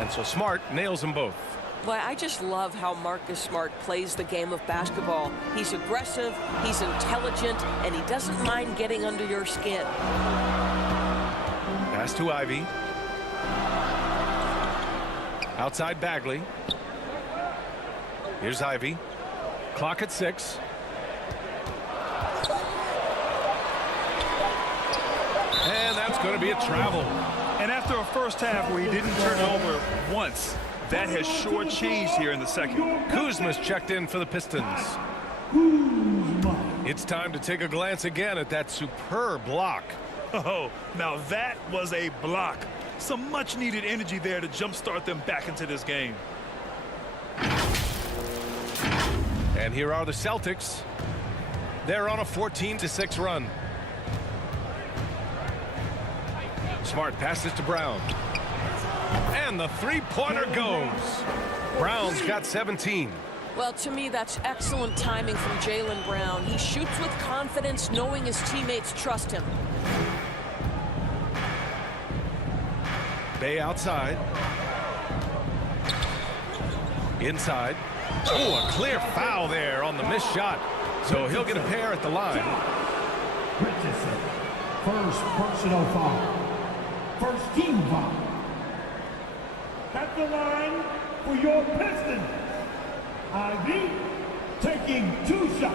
And so Smart nails them both. But I just love how Marcus Smart plays the game of basketball. He's aggressive, he's intelligent, and he doesn't mind getting under your skin. Pass to Ivy. Outside Bagley. Here's Ivy. Clock at 6. And that's going to be a travel. And after a first half where he didn't turn it over once, that has sure changed here in the second. Kuzma's checked in for the Pistons. It's time to take a glance again at that superb block. Oh, now that was a block. Some much needed energy there to jumpstart them back into this game. And here are the Celtics. They're on a 14-6 run. Smart passes to Brown. And the three-pointer goes. Brown's got 17. Well, to me, that's excellent timing from Jaylen Brown. He shoots with confidence, knowing his teammates trust him. Bay outside. Inside. Oh, a clear foul there on the missed shot. So he'll get a pair at the line. Richardson, first personal foul. First team foul. At the line for your Pistons, Ivy taking 2 shots.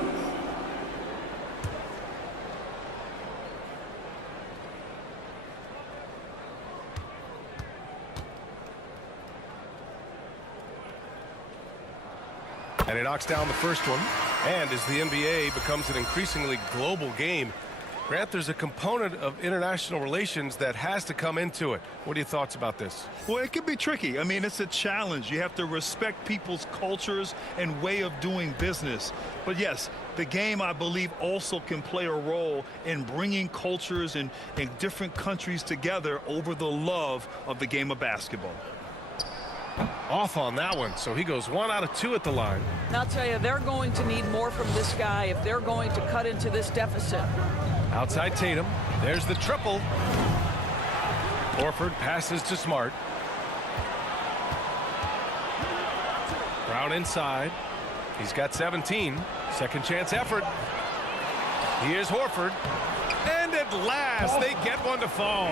And he knocks down the first one. And as the NBA becomes an increasingly global game, Grant, there's a component of international relations that has to come into it. What are your thoughts about this? Well, it can be tricky. I mean, it's a challenge. You have to respect people's cultures and way of doing business. But yes, the game, I believe, also can play a role in bringing cultures and different countries together over the love of the game of basketball. Off on that one, so he goes 1 out of 2 at the line. And I'll tell you, they're going to need more from this guy if they're going to cut into this deficit. Outside Tatum. There's the triple. Horford passes to Smart. Brown inside. He's got 17. Second chance effort. Here's Horford. And at last, they get one to fall.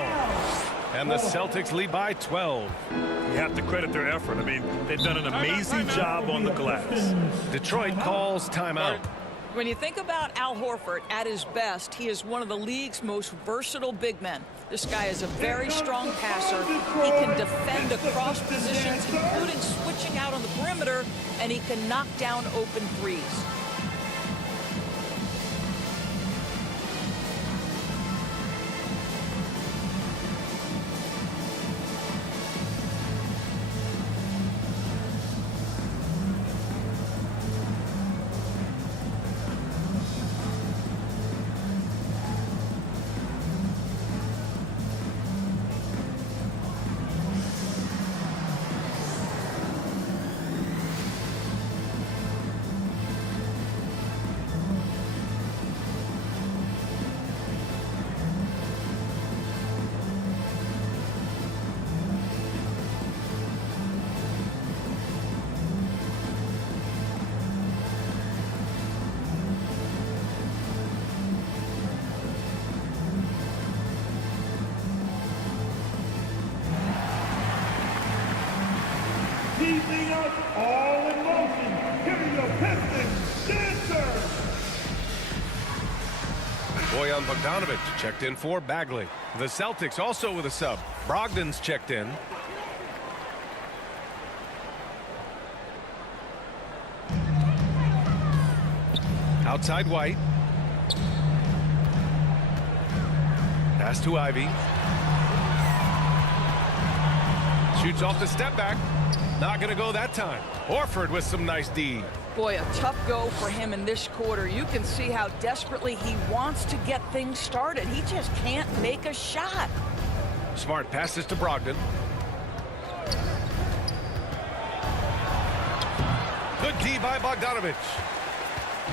And the Celtics lead by 12. You have to credit their effort. I mean, they've done an amazing job on the glass. Detroit calls timeout. When you think about Al Horford at his best, he is one of the league's most versatile big men. This guy is a very strong passer. He can defend across positions, including switching out on the perimeter, and he can knock down open threes. Keeping us all in motion. Here are your Pistons dancers. Bojan Bogdanović checked in for Bagley. The Celtics also with a sub. Brogdon's checked in. Outside White. Pass to Ivy. Shoots off the step back. Not going to go that time. Horford with some nice D. Boy, a tough go for him in this quarter. You can see how desperately he wants to get things started. He just can't make a shot. Smart passes to Brogdon. Good D by Bogdanović.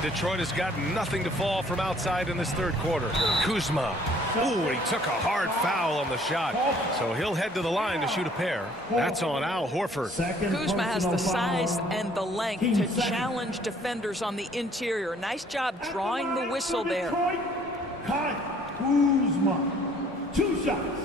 Detroit has got nothing to fall from outside in this third quarter. Kuzma. Ooh, he took a hard foul on the shot. So he'll head to the line to shoot a pair. That's on Al Horford. Kuzma has the size and the length to challenge defenders on the interior. Nice job drawing the whistle there. Kuzma, 2 shots.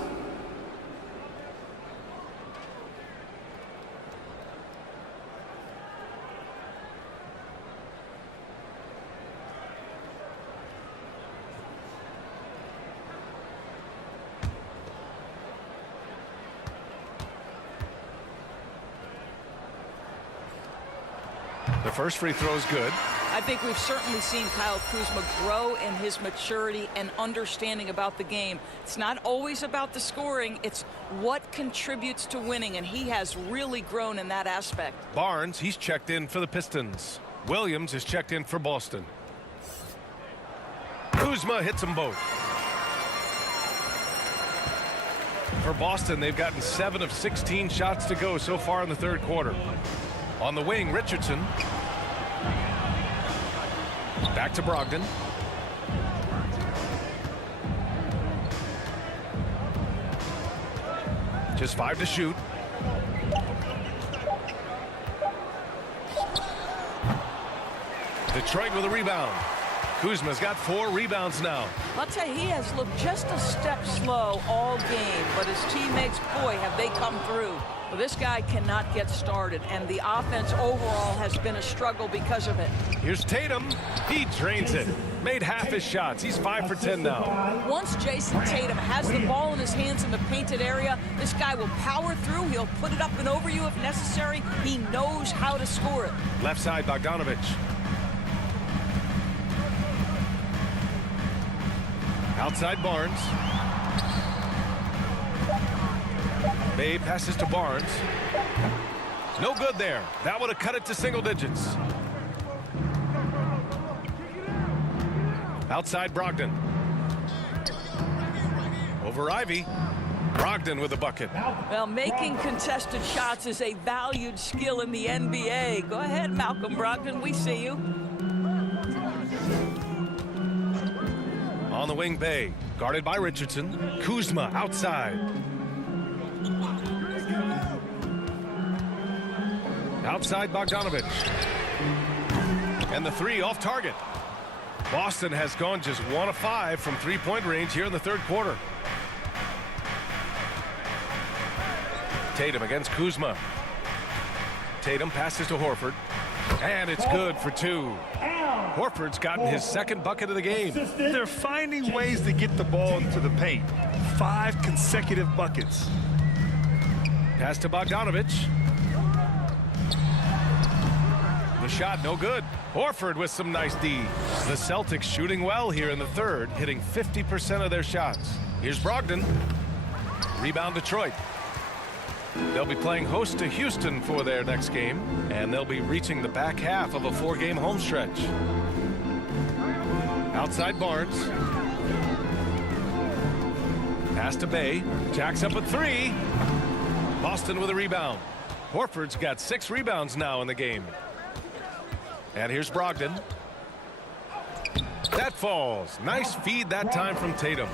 The first free throw is good. I think we've certainly seen Kyle Kuzma grow in his maturity and understanding about the game. It's not always about the scoring. It's what contributes to winning, and he has really grown in that aspect. Barnes, he's checked in for the Pistons. Williams is checked in for Boston. Kuzma hits them both. For Boston, they've gotten 7 of 16 shots to go so far in the third quarter. On the wing, Richardson. Back to Brogdon. Just 5 to shoot. Detroit with a rebound. Kuzma's got 4 rebounds now. I'll tell you, he has looked just a step slow all game, but his teammates, boy, have they come through. Well, this guy cannot get started, and the offense overall has been a struggle because of it. Here's Tatum. He drains it. Made half his shots. He's 5 for 10 now. Once Jason Tatum has the ball in his hands in the painted area, this guy will power through. He'll put it up and over you if necessary. He knows how to score it. Left side, Bogdanovich. Outside Barnes. Bay passes to Barnes. No good there. That would have cut it to single digits. Outside Brogdon. Over Ivy. Brogdon with a bucket. Well, making contested shots is a valued skill in the NBA. Go ahead, Malcolm Brogdon. We see you. On the wing, Bay. Guarded by Richardson. Kuzma outside. Outside Bogdanovich. And the 3 off target. Boston has gone just 1 of 5 from 3-point range here in the 3rd quarter. Tatum against Kuzma. Tatum passes to Horford. And it's good for 2. Horford's gotten his 2nd bucket of the game. They're finding ways to get the ball into the paint. 5 consecutive buckets. Pass to Bogdanovich. The shot no good. Horford with some nice D. The Celtics shooting well here in the 3rd, hitting 50% of their shots. Here's Brogdon. Rebound Detroit. They'll be playing host to Houston for their next game, and they'll be reaching the back half of a 4-game home stretch. Outside Barnes. Pass to Bay. Jacks up a 3. Boston with a rebound. Horford's got 6 rebounds now in the game. And here's Brogdon. That falls. Nice feed that time from Tatum.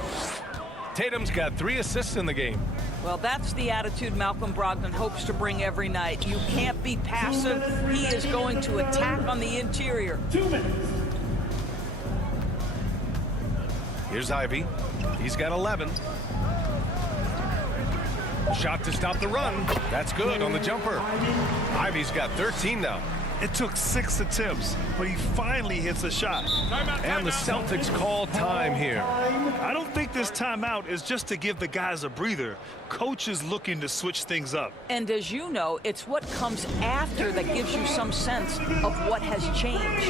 Tatum's got 3 assists in the game. Well, that's the attitude Malcolm Brogdon hopes to bring every night. You can't be passive. He is going to attack on the interior. 2 minutes. Here's Ivy. He's got 11. Shot to stop the run. That's good on the jumper. Ivy's got 13 now. It took 6 attempts, but he finally hits a shot. And the Celtics call time here. I don't think this timeout is just to give the guys a breather. Coach is looking to switch things up. And as you know, it's what comes after that gives you some sense of what has changed.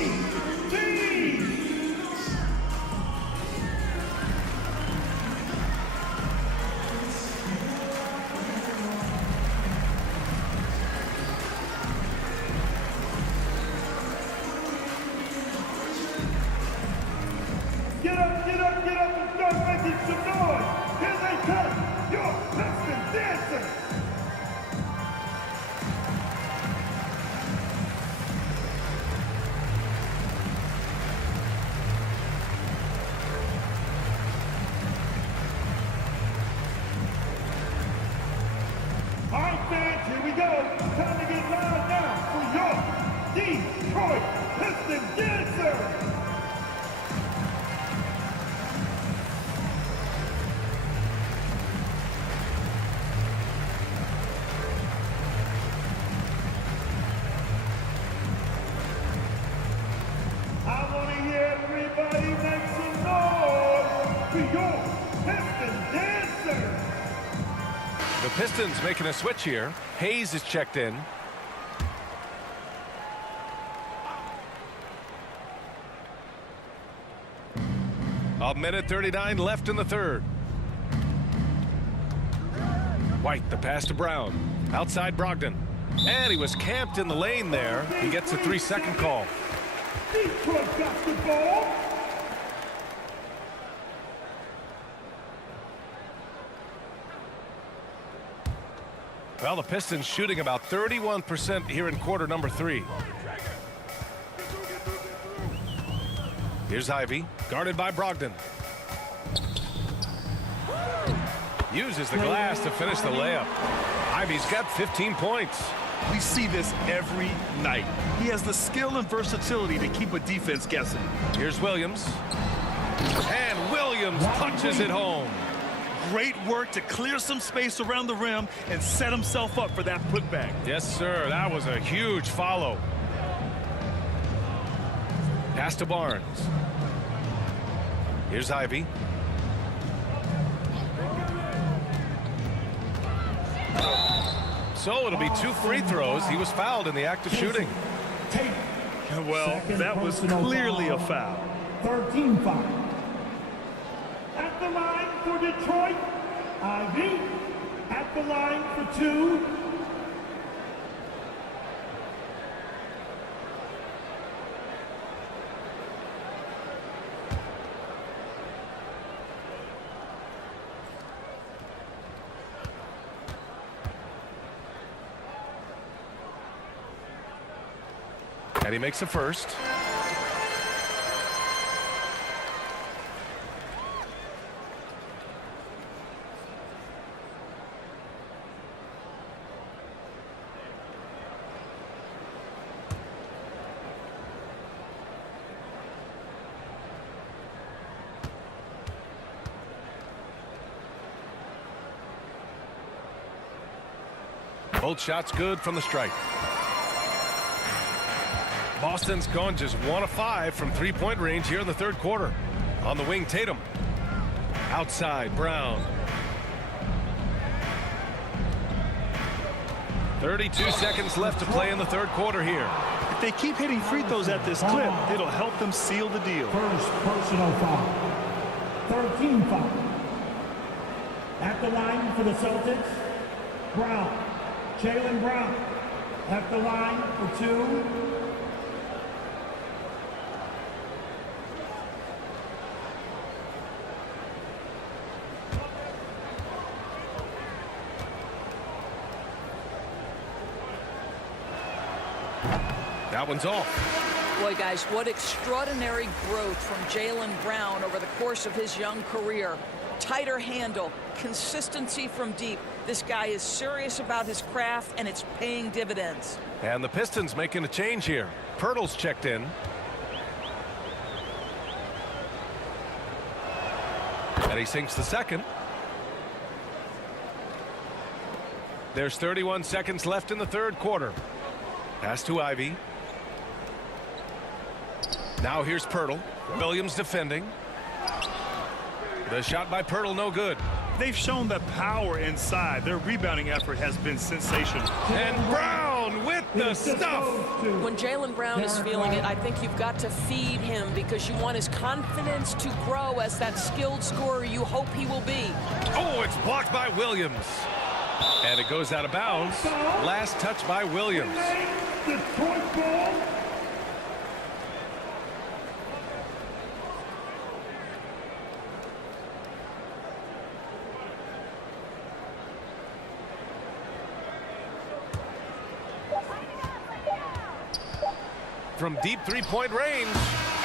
Get up, get up, get up and start making some noise. Here they come, your Pistons dancers. All right, fans, here we go. Time to get loud now for your Detroit Pistons dancers. I want to hear everybody make some noise for your Pistons dancers. The Pistons making a switch here. Hayes is checked in. A minute 39 left in the 3rd. White, the pass to Brown. Outside Brogdon. And he was camped in the lane there. He gets a 3-second call. Detroit got the ball. Well, the Pistons shooting about 31% here in quarter number 3. Here's Ivy, guarded by Brogdon. Uses the glass to finish the layup. Ivy's got 15 points. We see this every night. He has the skill and versatility to keep a defense guessing. Here's Williams. And Williams punches it home. Great work to clear some space around the rim and set himself up for that putback. Yes, sir. That was a huge follow. Pass to Barnes. Here's Ivy. So it'll be 2 free throws. He was fouled in the act of shooting. Well, that was clearly a foul. 13 foul. At the line for Detroit, Ivy. At the line for 2. And he makes the first. Both shots good from the stripe. Boston's gone just 1 of 5 from 3-point range here in the third quarter. On the wing, Tatum. Outside, Brown. 32 seconds left to play in the third quarter here. If they keep hitting free throws at this clip, it'll help them seal the deal. First personal foul. 13 foul. At the line for the Celtics, Brown. Jaylen Brown. At the line for 2. That one's off. Boy, guys, what extraordinary growth from Jaylen Brown over the course of his young career. Tighter handle, consistency from deep. This guy is serious about his craft, and it's paying dividends. And the Pistons making a change here. Pirtle's checked in. And he sinks the second. There's 31 seconds left in the third quarter. Pass to Ivy. Now here's Pirtle. Williams defending. The shot by Pirtle, no good. They've shown the power inside. Their rebounding effort has been sensational. And Brown with the stuff. When Jaylen Brown is feeling it, I think you've got to feed him because you want his confidence to grow as that skilled scorer you hope he will be. Oh, it's blocked by Williams. And it goes out of bounds. Last touch by Williams. Detroit ball. From deep 3-point range.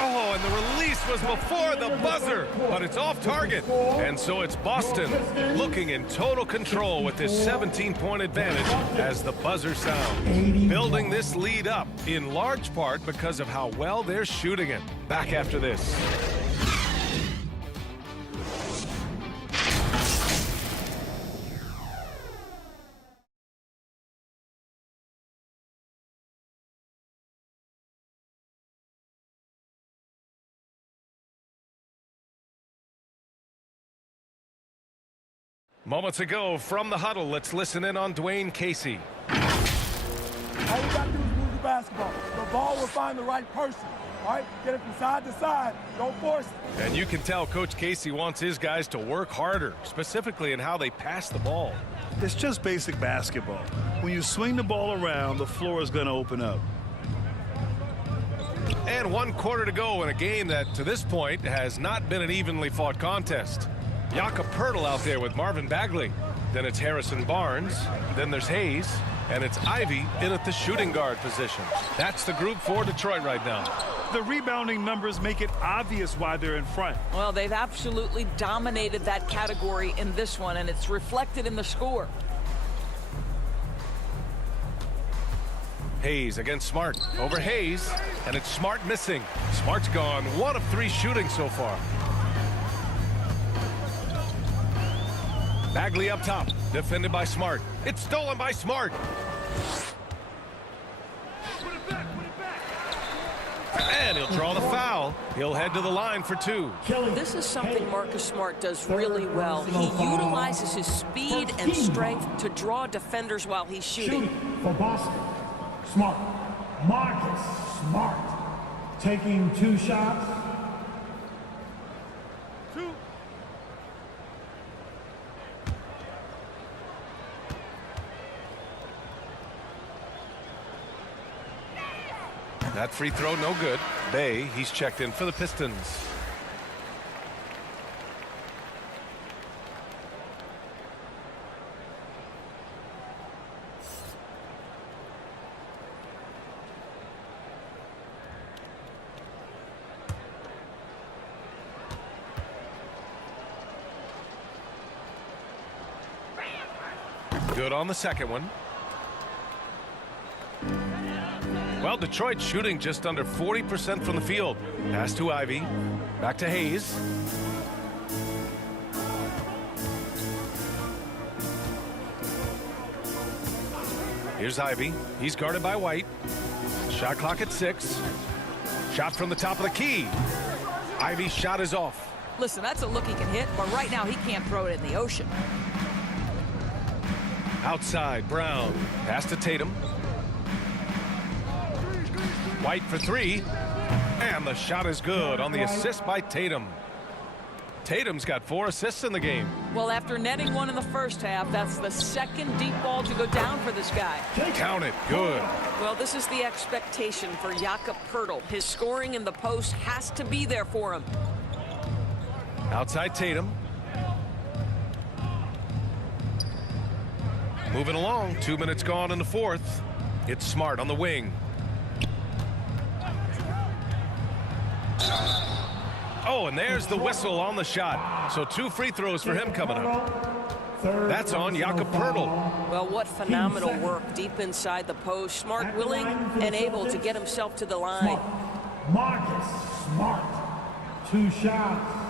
Oh, and the release was before the buzzer, but it's off target. And so it's Boston looking in total control with this 17-point advantage as the buzzer sounds. Building this lead up in large part because of how well they're shooting it. Back after this. Moments ago from the huddle, let's listen in on Dwayne Casey. All we got to do is move the basketball. The ball will find the right person. All right? Get it from side to side. Don't force it. And you can tell Coach Casey wants his guys to work harder, specifically in how they pass the ball. It's just basic basketball. When you swing the ball around, the floor is going to open up. And 1 quarter to go in a game that, to this point, has not been an evenly fought contest. Jakob Poeltl out there with Marvin Bagley. Then it's Harrison Barnes. Then there's Hayes. And it's Ivy in at the shooting guard position. That's the group for Detroit right now. The rebounding numbers make it obvious why they're in front. Well, they've absolutely dominated that category in this one, and it's reflected in the score. Hayes against Smart. Over Hayes, and it's Smart missing. Smart's gone 1 of 3 shooting so far. Bagley up top, defended by Smart. It's stolen by Smart. And he'll draw the foul. He'll head to the line for 2. This is something Marcus Smart does really well. He utilizes his speed and strength to draw defenders while he's shooting. For Boston, Smart. Marcus Smart taking 2 shots. That free throw no good. Bay, he's checked in for the Pistons. Good on the second one. Well, Detroit shooting just under 40% from the field. Pass to Ivy. Back to Hayes. Here's Ivy. He's guarded by White. Shot clock at 6. Shot from the top of the key. Ivy's shot is off. Listen, that's a look he can hit, but right now he can't throw it in the ocean. Outside, Brown. Pass to Tatum. White for 3, and the shot is good on the assist by Tatum. Tatum's got 4 assists in the game. Well, after netting 1 in the first half, that's the second deep ball to go down for this guy. Count it, good. Well, this is the expectation for Jakob Poeltl. His scoring in the post has to be there for him. Outside Tatum. Moving along, 2 minutes gone in the 4th. It's Smart on the wing. Oh, and there's the whistle on the shot. So 2 free throws for him coming up. That's on Jakob Poeltl. Well, what phenomenal work deep inside the post. Smart willing and able to get himself to the line. Marcus Smart. 2 shots.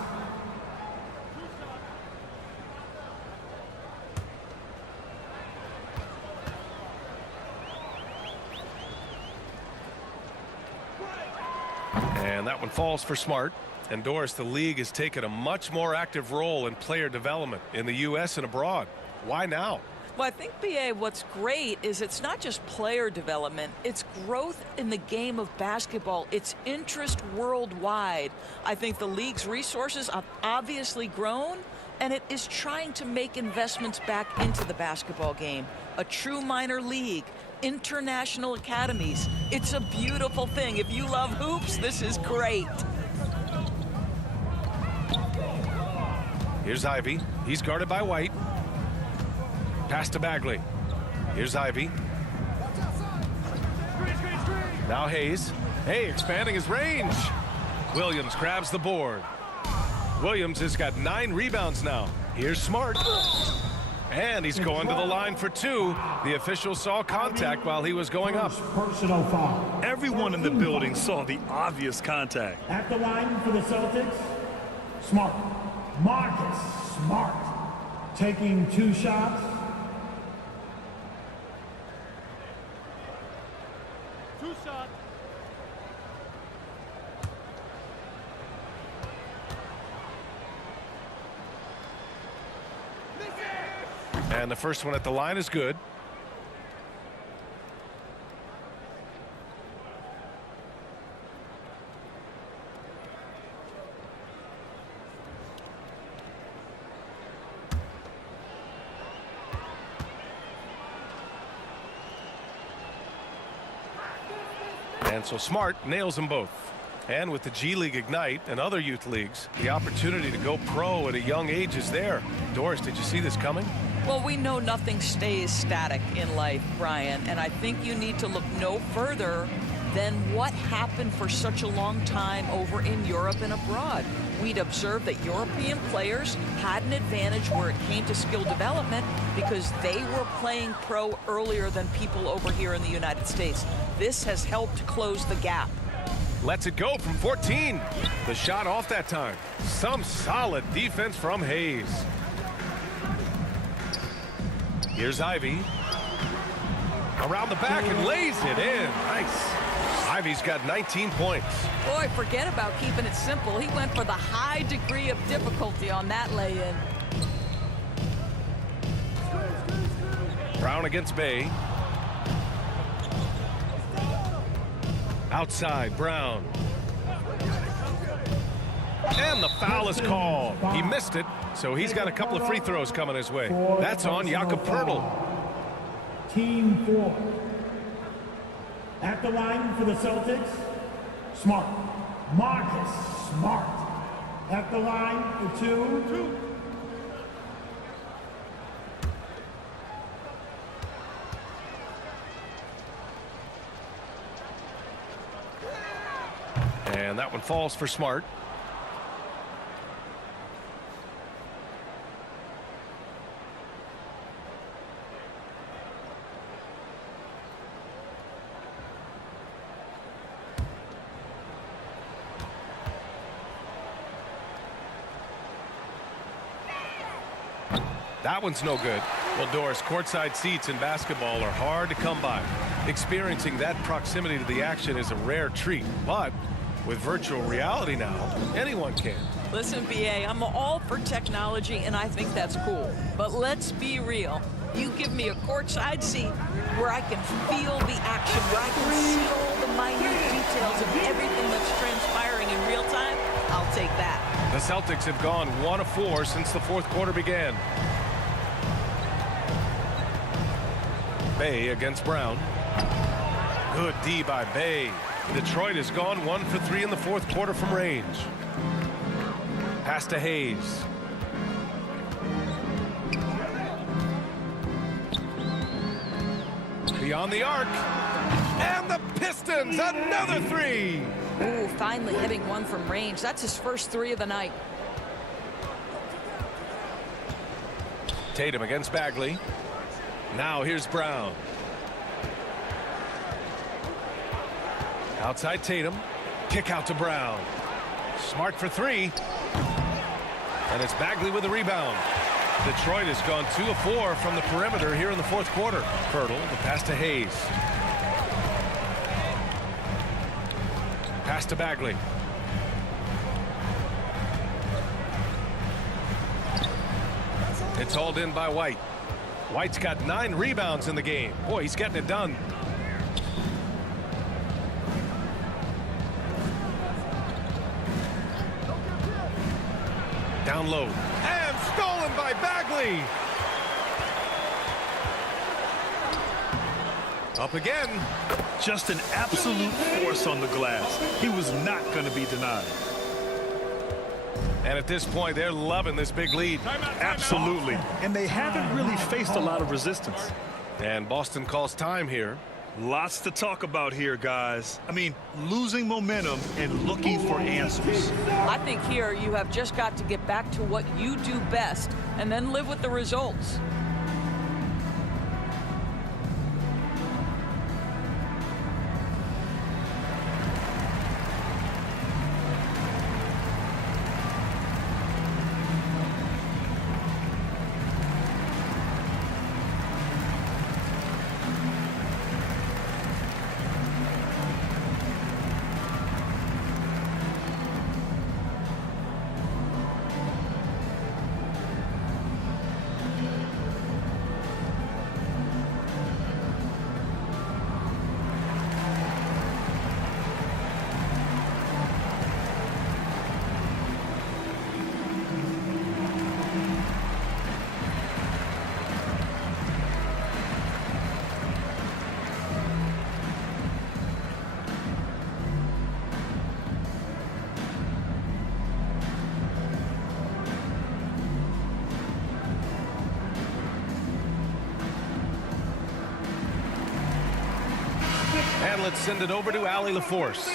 And that one falls for Smart. And Doris, the league has taken a much more active role in player development in the U.S. and abroad. Why now? Well, I think, B.A., what's great is it's not just player development. It's growth in the game of basketball. It's interest worldwide. I think the league's resources have obviously grown, and it is trying to make investments back into the basketball game. A true minor league. International academies. It's a beautiful thing. If you love hoops, this is great. Here's Ivy. He's guarded by White. Pass to Bagley. Here's Ivy. Now Hayes. Hey, expanding his range. Williams grabs the board. Williams has got 9 rebounds now. Here's Smart. And he's going to the line for 2. The official saw contact while he was going up. Personal foul. Everyone in the building saw the obvious contact. At the line for the Celtics, Smart. Marcus Smart taking 2 shots. And the first one at the line is good. And so Smart nails them both. And with the G League Ignite and other youth leagues, the opportunity to go pro at a young age is there. Doris, did you see this coming? Well, we know nothing stays static in life, Brian, and I think you need to look no further than what happened for such a long time over in Europe and abroad. we'd observe that European players had an advantage where it came to skill development because they were playing pro earlier than people over here in the United States. This has helped close the gap. Lets it go from 14. The shot off that time. Some solid defense from Hayes. Here's Ivy. Around the back and lays it in. Nice. Ivy's got 19 points. Boy, forget about keeping it simple. He went for the high degree of difficulty on that lay-in. Brown against Bay. Outside, Brown. And the foul is called. He missed it, so he's got a couple of free throws coming his way. That's on Jakob Poeltl. Team 4. At the line for the Celtics, Smart. Marcus Smart. At the line for 2. And that one falls for Smart. That one's no good. Well, Doris, courtside seats in basketball are hard to come by. Experiencing that proximity to the action is a rare treat, but with virtual reality now, anyone can. Listen, BA, I'm all for technology, and I think that's cool. But let's be real. You give me a courtside seat where I can feel the action, where I can see all the minute details of everything that's transpiring in real time, I'll take that. The Celtics have gone 1 of 4 since the fourth quarter began. Bay against Brown. Good D by Bay. Detroit has gone 1 for 3 in the fourth quarter from range. Pass to Hayes. Beyond the arc. And the Pistons, another 3. Ooh, finally hitting one from range. That's his first 3 of the night. Tatum against Bagley. Now here's Brown. Outside Tatum. Kick out to Brown. Smart for 3. And it's Bagley with the rebound. Detroit has gone 2 of 4 from the perimeter here in the fourth quarter. Poeltl, the pass to Hayes. Pass to Bagley. It's hauled in by White. White's got 9 rebounds in the game. Boy, he's getting it done. Down low. And stolen by Bagley. Up again. Just an absolute force on the glass. He was not going to be denied. And at this point, they're loving this big lead. Absolutely. And they haven't really faced a lot of resistance. And Boston calls time here. Lots to talk about here, guys. I mean, losing momentum and looking for answers. I think here you have just got to get back to what you do best and then live with the results. And let's send it over to Allie LaForce.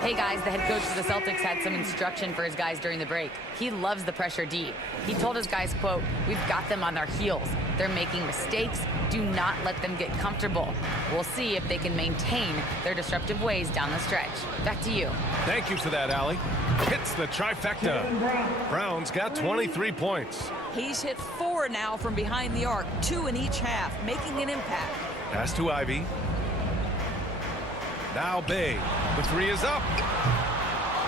Hey guys, the head coach of the Celtics had some instruction for his guys during the break. He loves the pressure D. He told his guys, quote, "We've got them on their heels. They're making mistakes. Do not let them get comfortable." We'll see if they can maintain their disruptive ways down the stretch. Back to you. Thank you for that, Allie. Hits the trifecta. Brown's got 23 points. He's hit 4 now from behind the arc, 2 in each half, making an impact. Pass to Ivy. Now Bay. The 3 is up.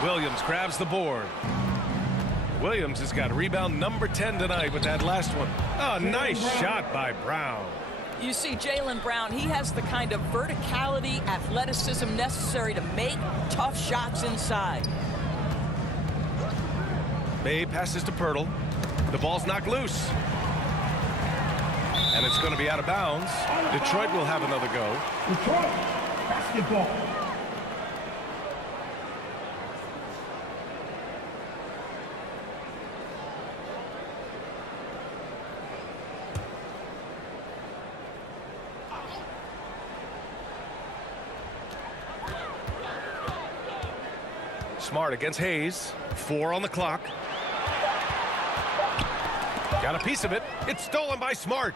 Williams grabs the board. Williams has got rebound number 10 tonight with that last one. Oh, nice shot by Brown. You see Jaylen Brown, he has the kind of verticality, athleticism necessary to make tough shots inside. Bay passes to Pirtle. The ball's knocked loose. And it's going to be out of bounds. Detroit will have another go. Detroit basketball. Smart against Hayes. 4 on the clock. Got a piece of it. It's stolen by Smart.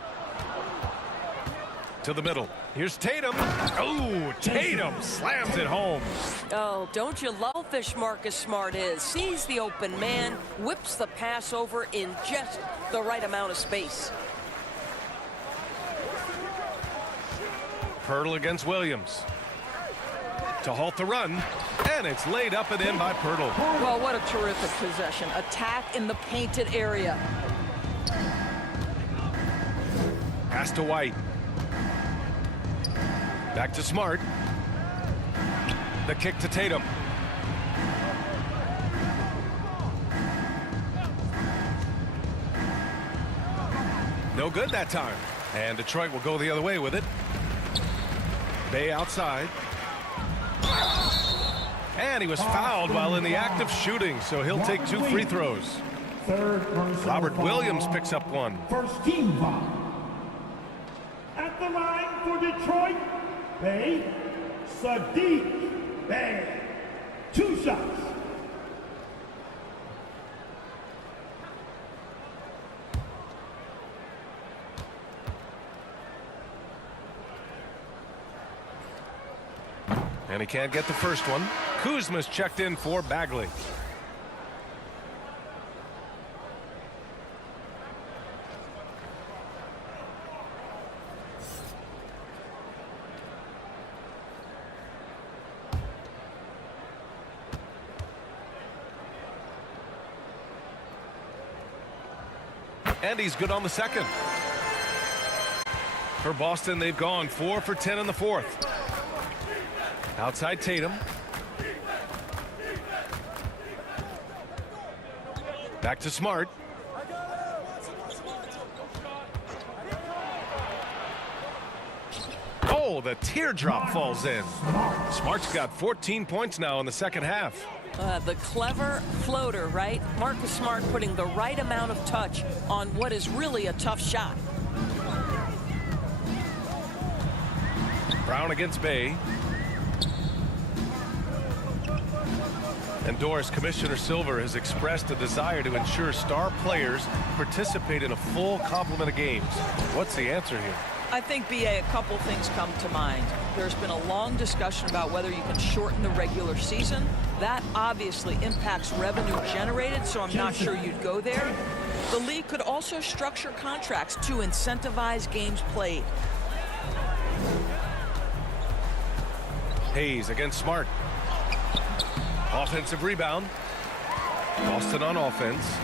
To the middle. Here's Tatum. Oh, Tatum slams it home. Oh, don't you love this Marcus Smart is? Sees the open man, whips the pass over in just the right amount of space. Pirtle against Williams. To halt the run. And it's laid up and in by Pirtle. Well, what a terrific possession. Attack in the painted area. Pass to White. Back to Smart. The kick to Tatum. No good that time. And Detroit will go the other way with it. Bay outside. And he was fouled while in the act of shooting, so he'll take 2 free throws. Third personal Robert foul. Williams picks up 1. First team foul. At the line for Detroit, Bay, Sadiq Bay. 2 shots. And he can't get the first one. Kuzma's checked in for Bagley. And he's good on the second. For Boston, they've gone 4 for 10 in the 4th. Outside Tatum. Back to Smart. Oh, the teardrop falls in. Smart's got 14 points now in the second half. The clever floater, right? Marcus Smart putting the right amount of touch on what is really a tough shot. Brown against Bay. And Doris, Commissioner Silver has expressed a desire to ensure star players participate in a full complement of games. What's the answer here? I think, BA, a couple things come to mind. There's been a long discussion about whether you can shorten the regular season. That obviously impacts revenue generated, so I'm not sure you'd go there. The league could also structure contracts to incentivize games played. Hayes against Smart. Offensive rebound. Boston on offense.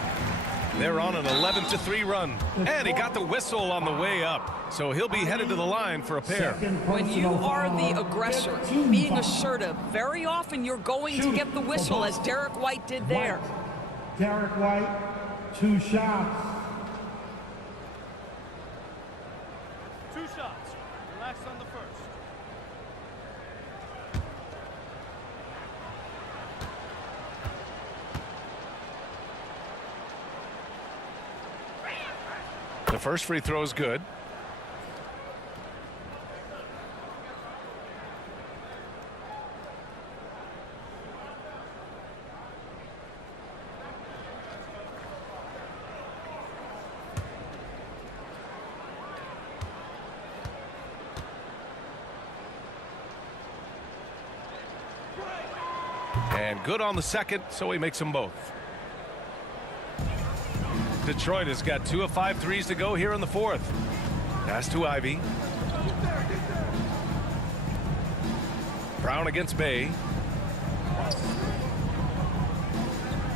They're on an 11-3 run. And he got the whistle on the way up. So he'll be headed to the line for a pair. When you are the aggressor, being assertive, very often you're going to get the whistle, as Derek White did there. Derek White, 2 shots. 2 shots. Relax on the first. The first free throw is good. And good on the second, so he makes them both. Detroit has got 2 of 5 threes to go here in the fourth. Pass to Ivy. Brown against Bay.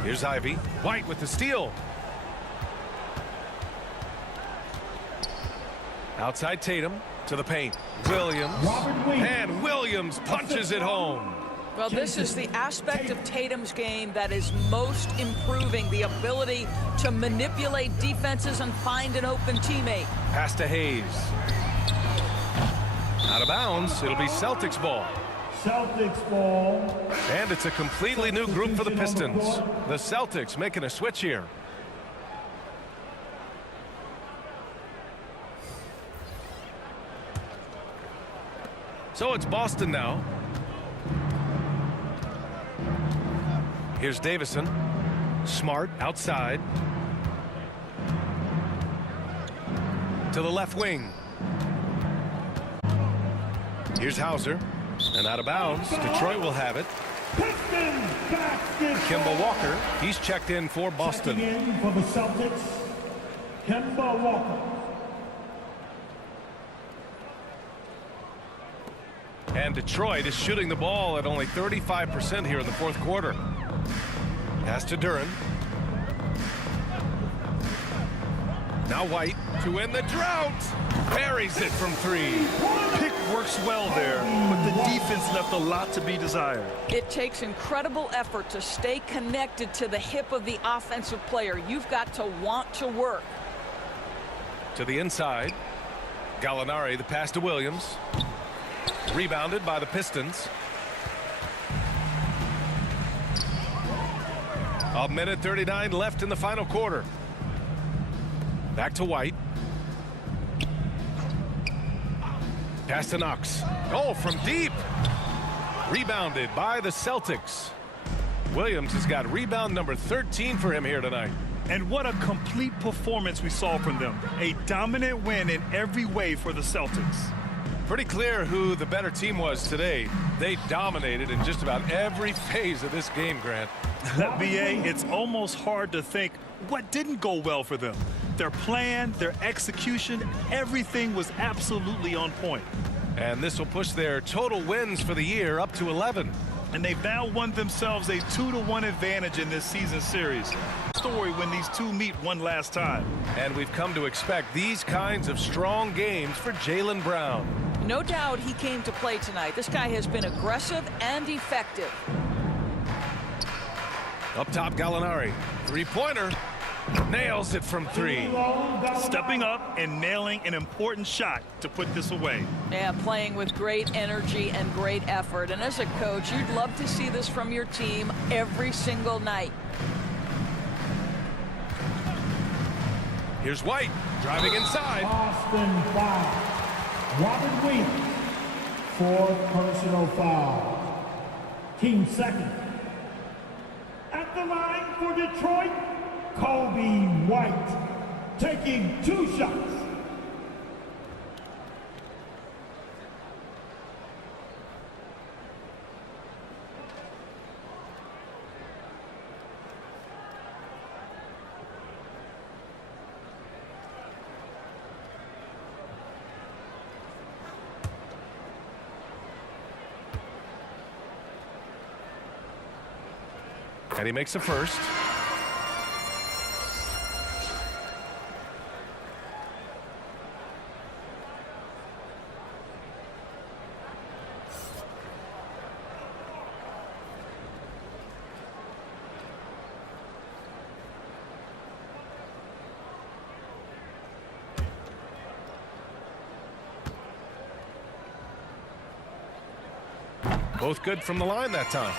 Here's Ivy. White with the steal. Outside Tatum to the paint. Williams. And Williams punches it home. Well, this is the aspect of Tatum's game that is most improving, the ability to manipulate defenses and find an open teammate. Pass to Hayes. Out of bounds. It'll be Celtics ball. Celtics ball. And it's a completely new group for the Pistons. The Celtics making a switch here. So it's Boston now. Here's Davison. Smart outside. To the left wing. Here's Hauser. And out of bounds. Detroit will have it. Kemba Walker. He's checked in for Boston. Checking in for the Celtics, Kemba Walker. And Detroit is shooting the ball at only 35% here in the fourth quarter. Pass to Duren. Now White to win the drought. Buries it from 3. Pick works well there, but the defense left a lot to be desired. It takes incredible effort to stay connected to the hip of the offensive player. You've got to want to work. To the inside. Gallinari, the pass to Williams. Rebounded by the Pistons. A minute 39 left in the final quarter. Back to White. Pass to Knox. Oh, from deep. Rebounded by the Celtics. Williams has got rebound number 13 for him here tonight. And what a complete performance we saw from them. A dominant win in every way for the Celtics. Pretty clear who the better team was today. They dominated in just about every phase of this game, Grant. BA, it's almost hard to think what didn't go well for them. Their plan, their execution, everything was absolutely on point. And this will push their total wins for the year up to 11. And they've now won themselves a 2-1 advantage in this season series. Story when these two meet one last time. And we've come to expect these kinds of strong games for Jaylen Brown. No doubt he came to play tonight. This guy has been aggressive and effective. Up top, Gallinari. Three-pointer. Nails it from 3. Stepping up and nailing an important shot to put this away. Yeah, playing with great energy and great effort. And as a coach, you'd love to see this from your team every single night. Here's White driving inside. Boston foul. Robert Williams, 4th personal foul. Team second. At the line for Detroit, Kobe White, taking 2 shots. And he makes the first. Both good from the line that time.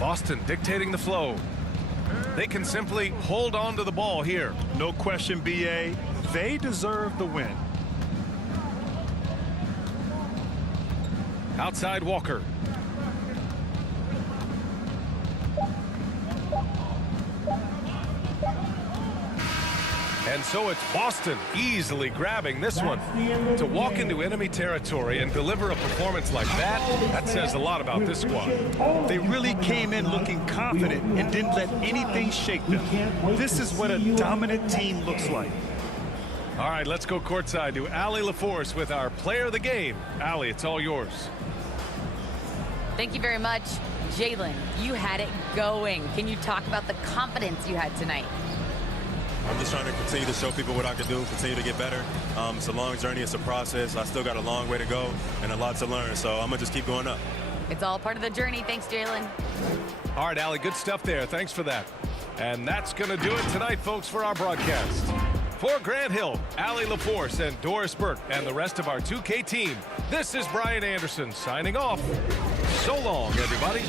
Boston dictating the flow. They can simply hold on to the ball here. No question, BA. They deserve the win. Outside Walker. And so it's Boston easily grabbing this one. To walk into enemy territory and deliver a performance like that says a lot about this squad. They really came in looking confident and didn't let anything shake them. This is what a dominant team looks like. All right, let's go courtside to Allie LaForce with our player of the game. Allie, it's all yours. Thank you very much. Jalen, you had it going. Can you talk about the confidence you had tonight? I'm just trying to continue to show people what I can do, continue to get better. It's a long journey. It's a process. I still got a long way to go and a lot to learn, so I'm going to just keep going up. It's all part of the journey. Thanks, Jalen. All right, Allie, good stuff there. Thanks for that. And that's going to do it tonight, folks, for our broadcast. For Grant Hill, Allie LaForce, and Doris Burke, and the rest of our 2K team, this is Brian Anderson signing off. So long, everybody.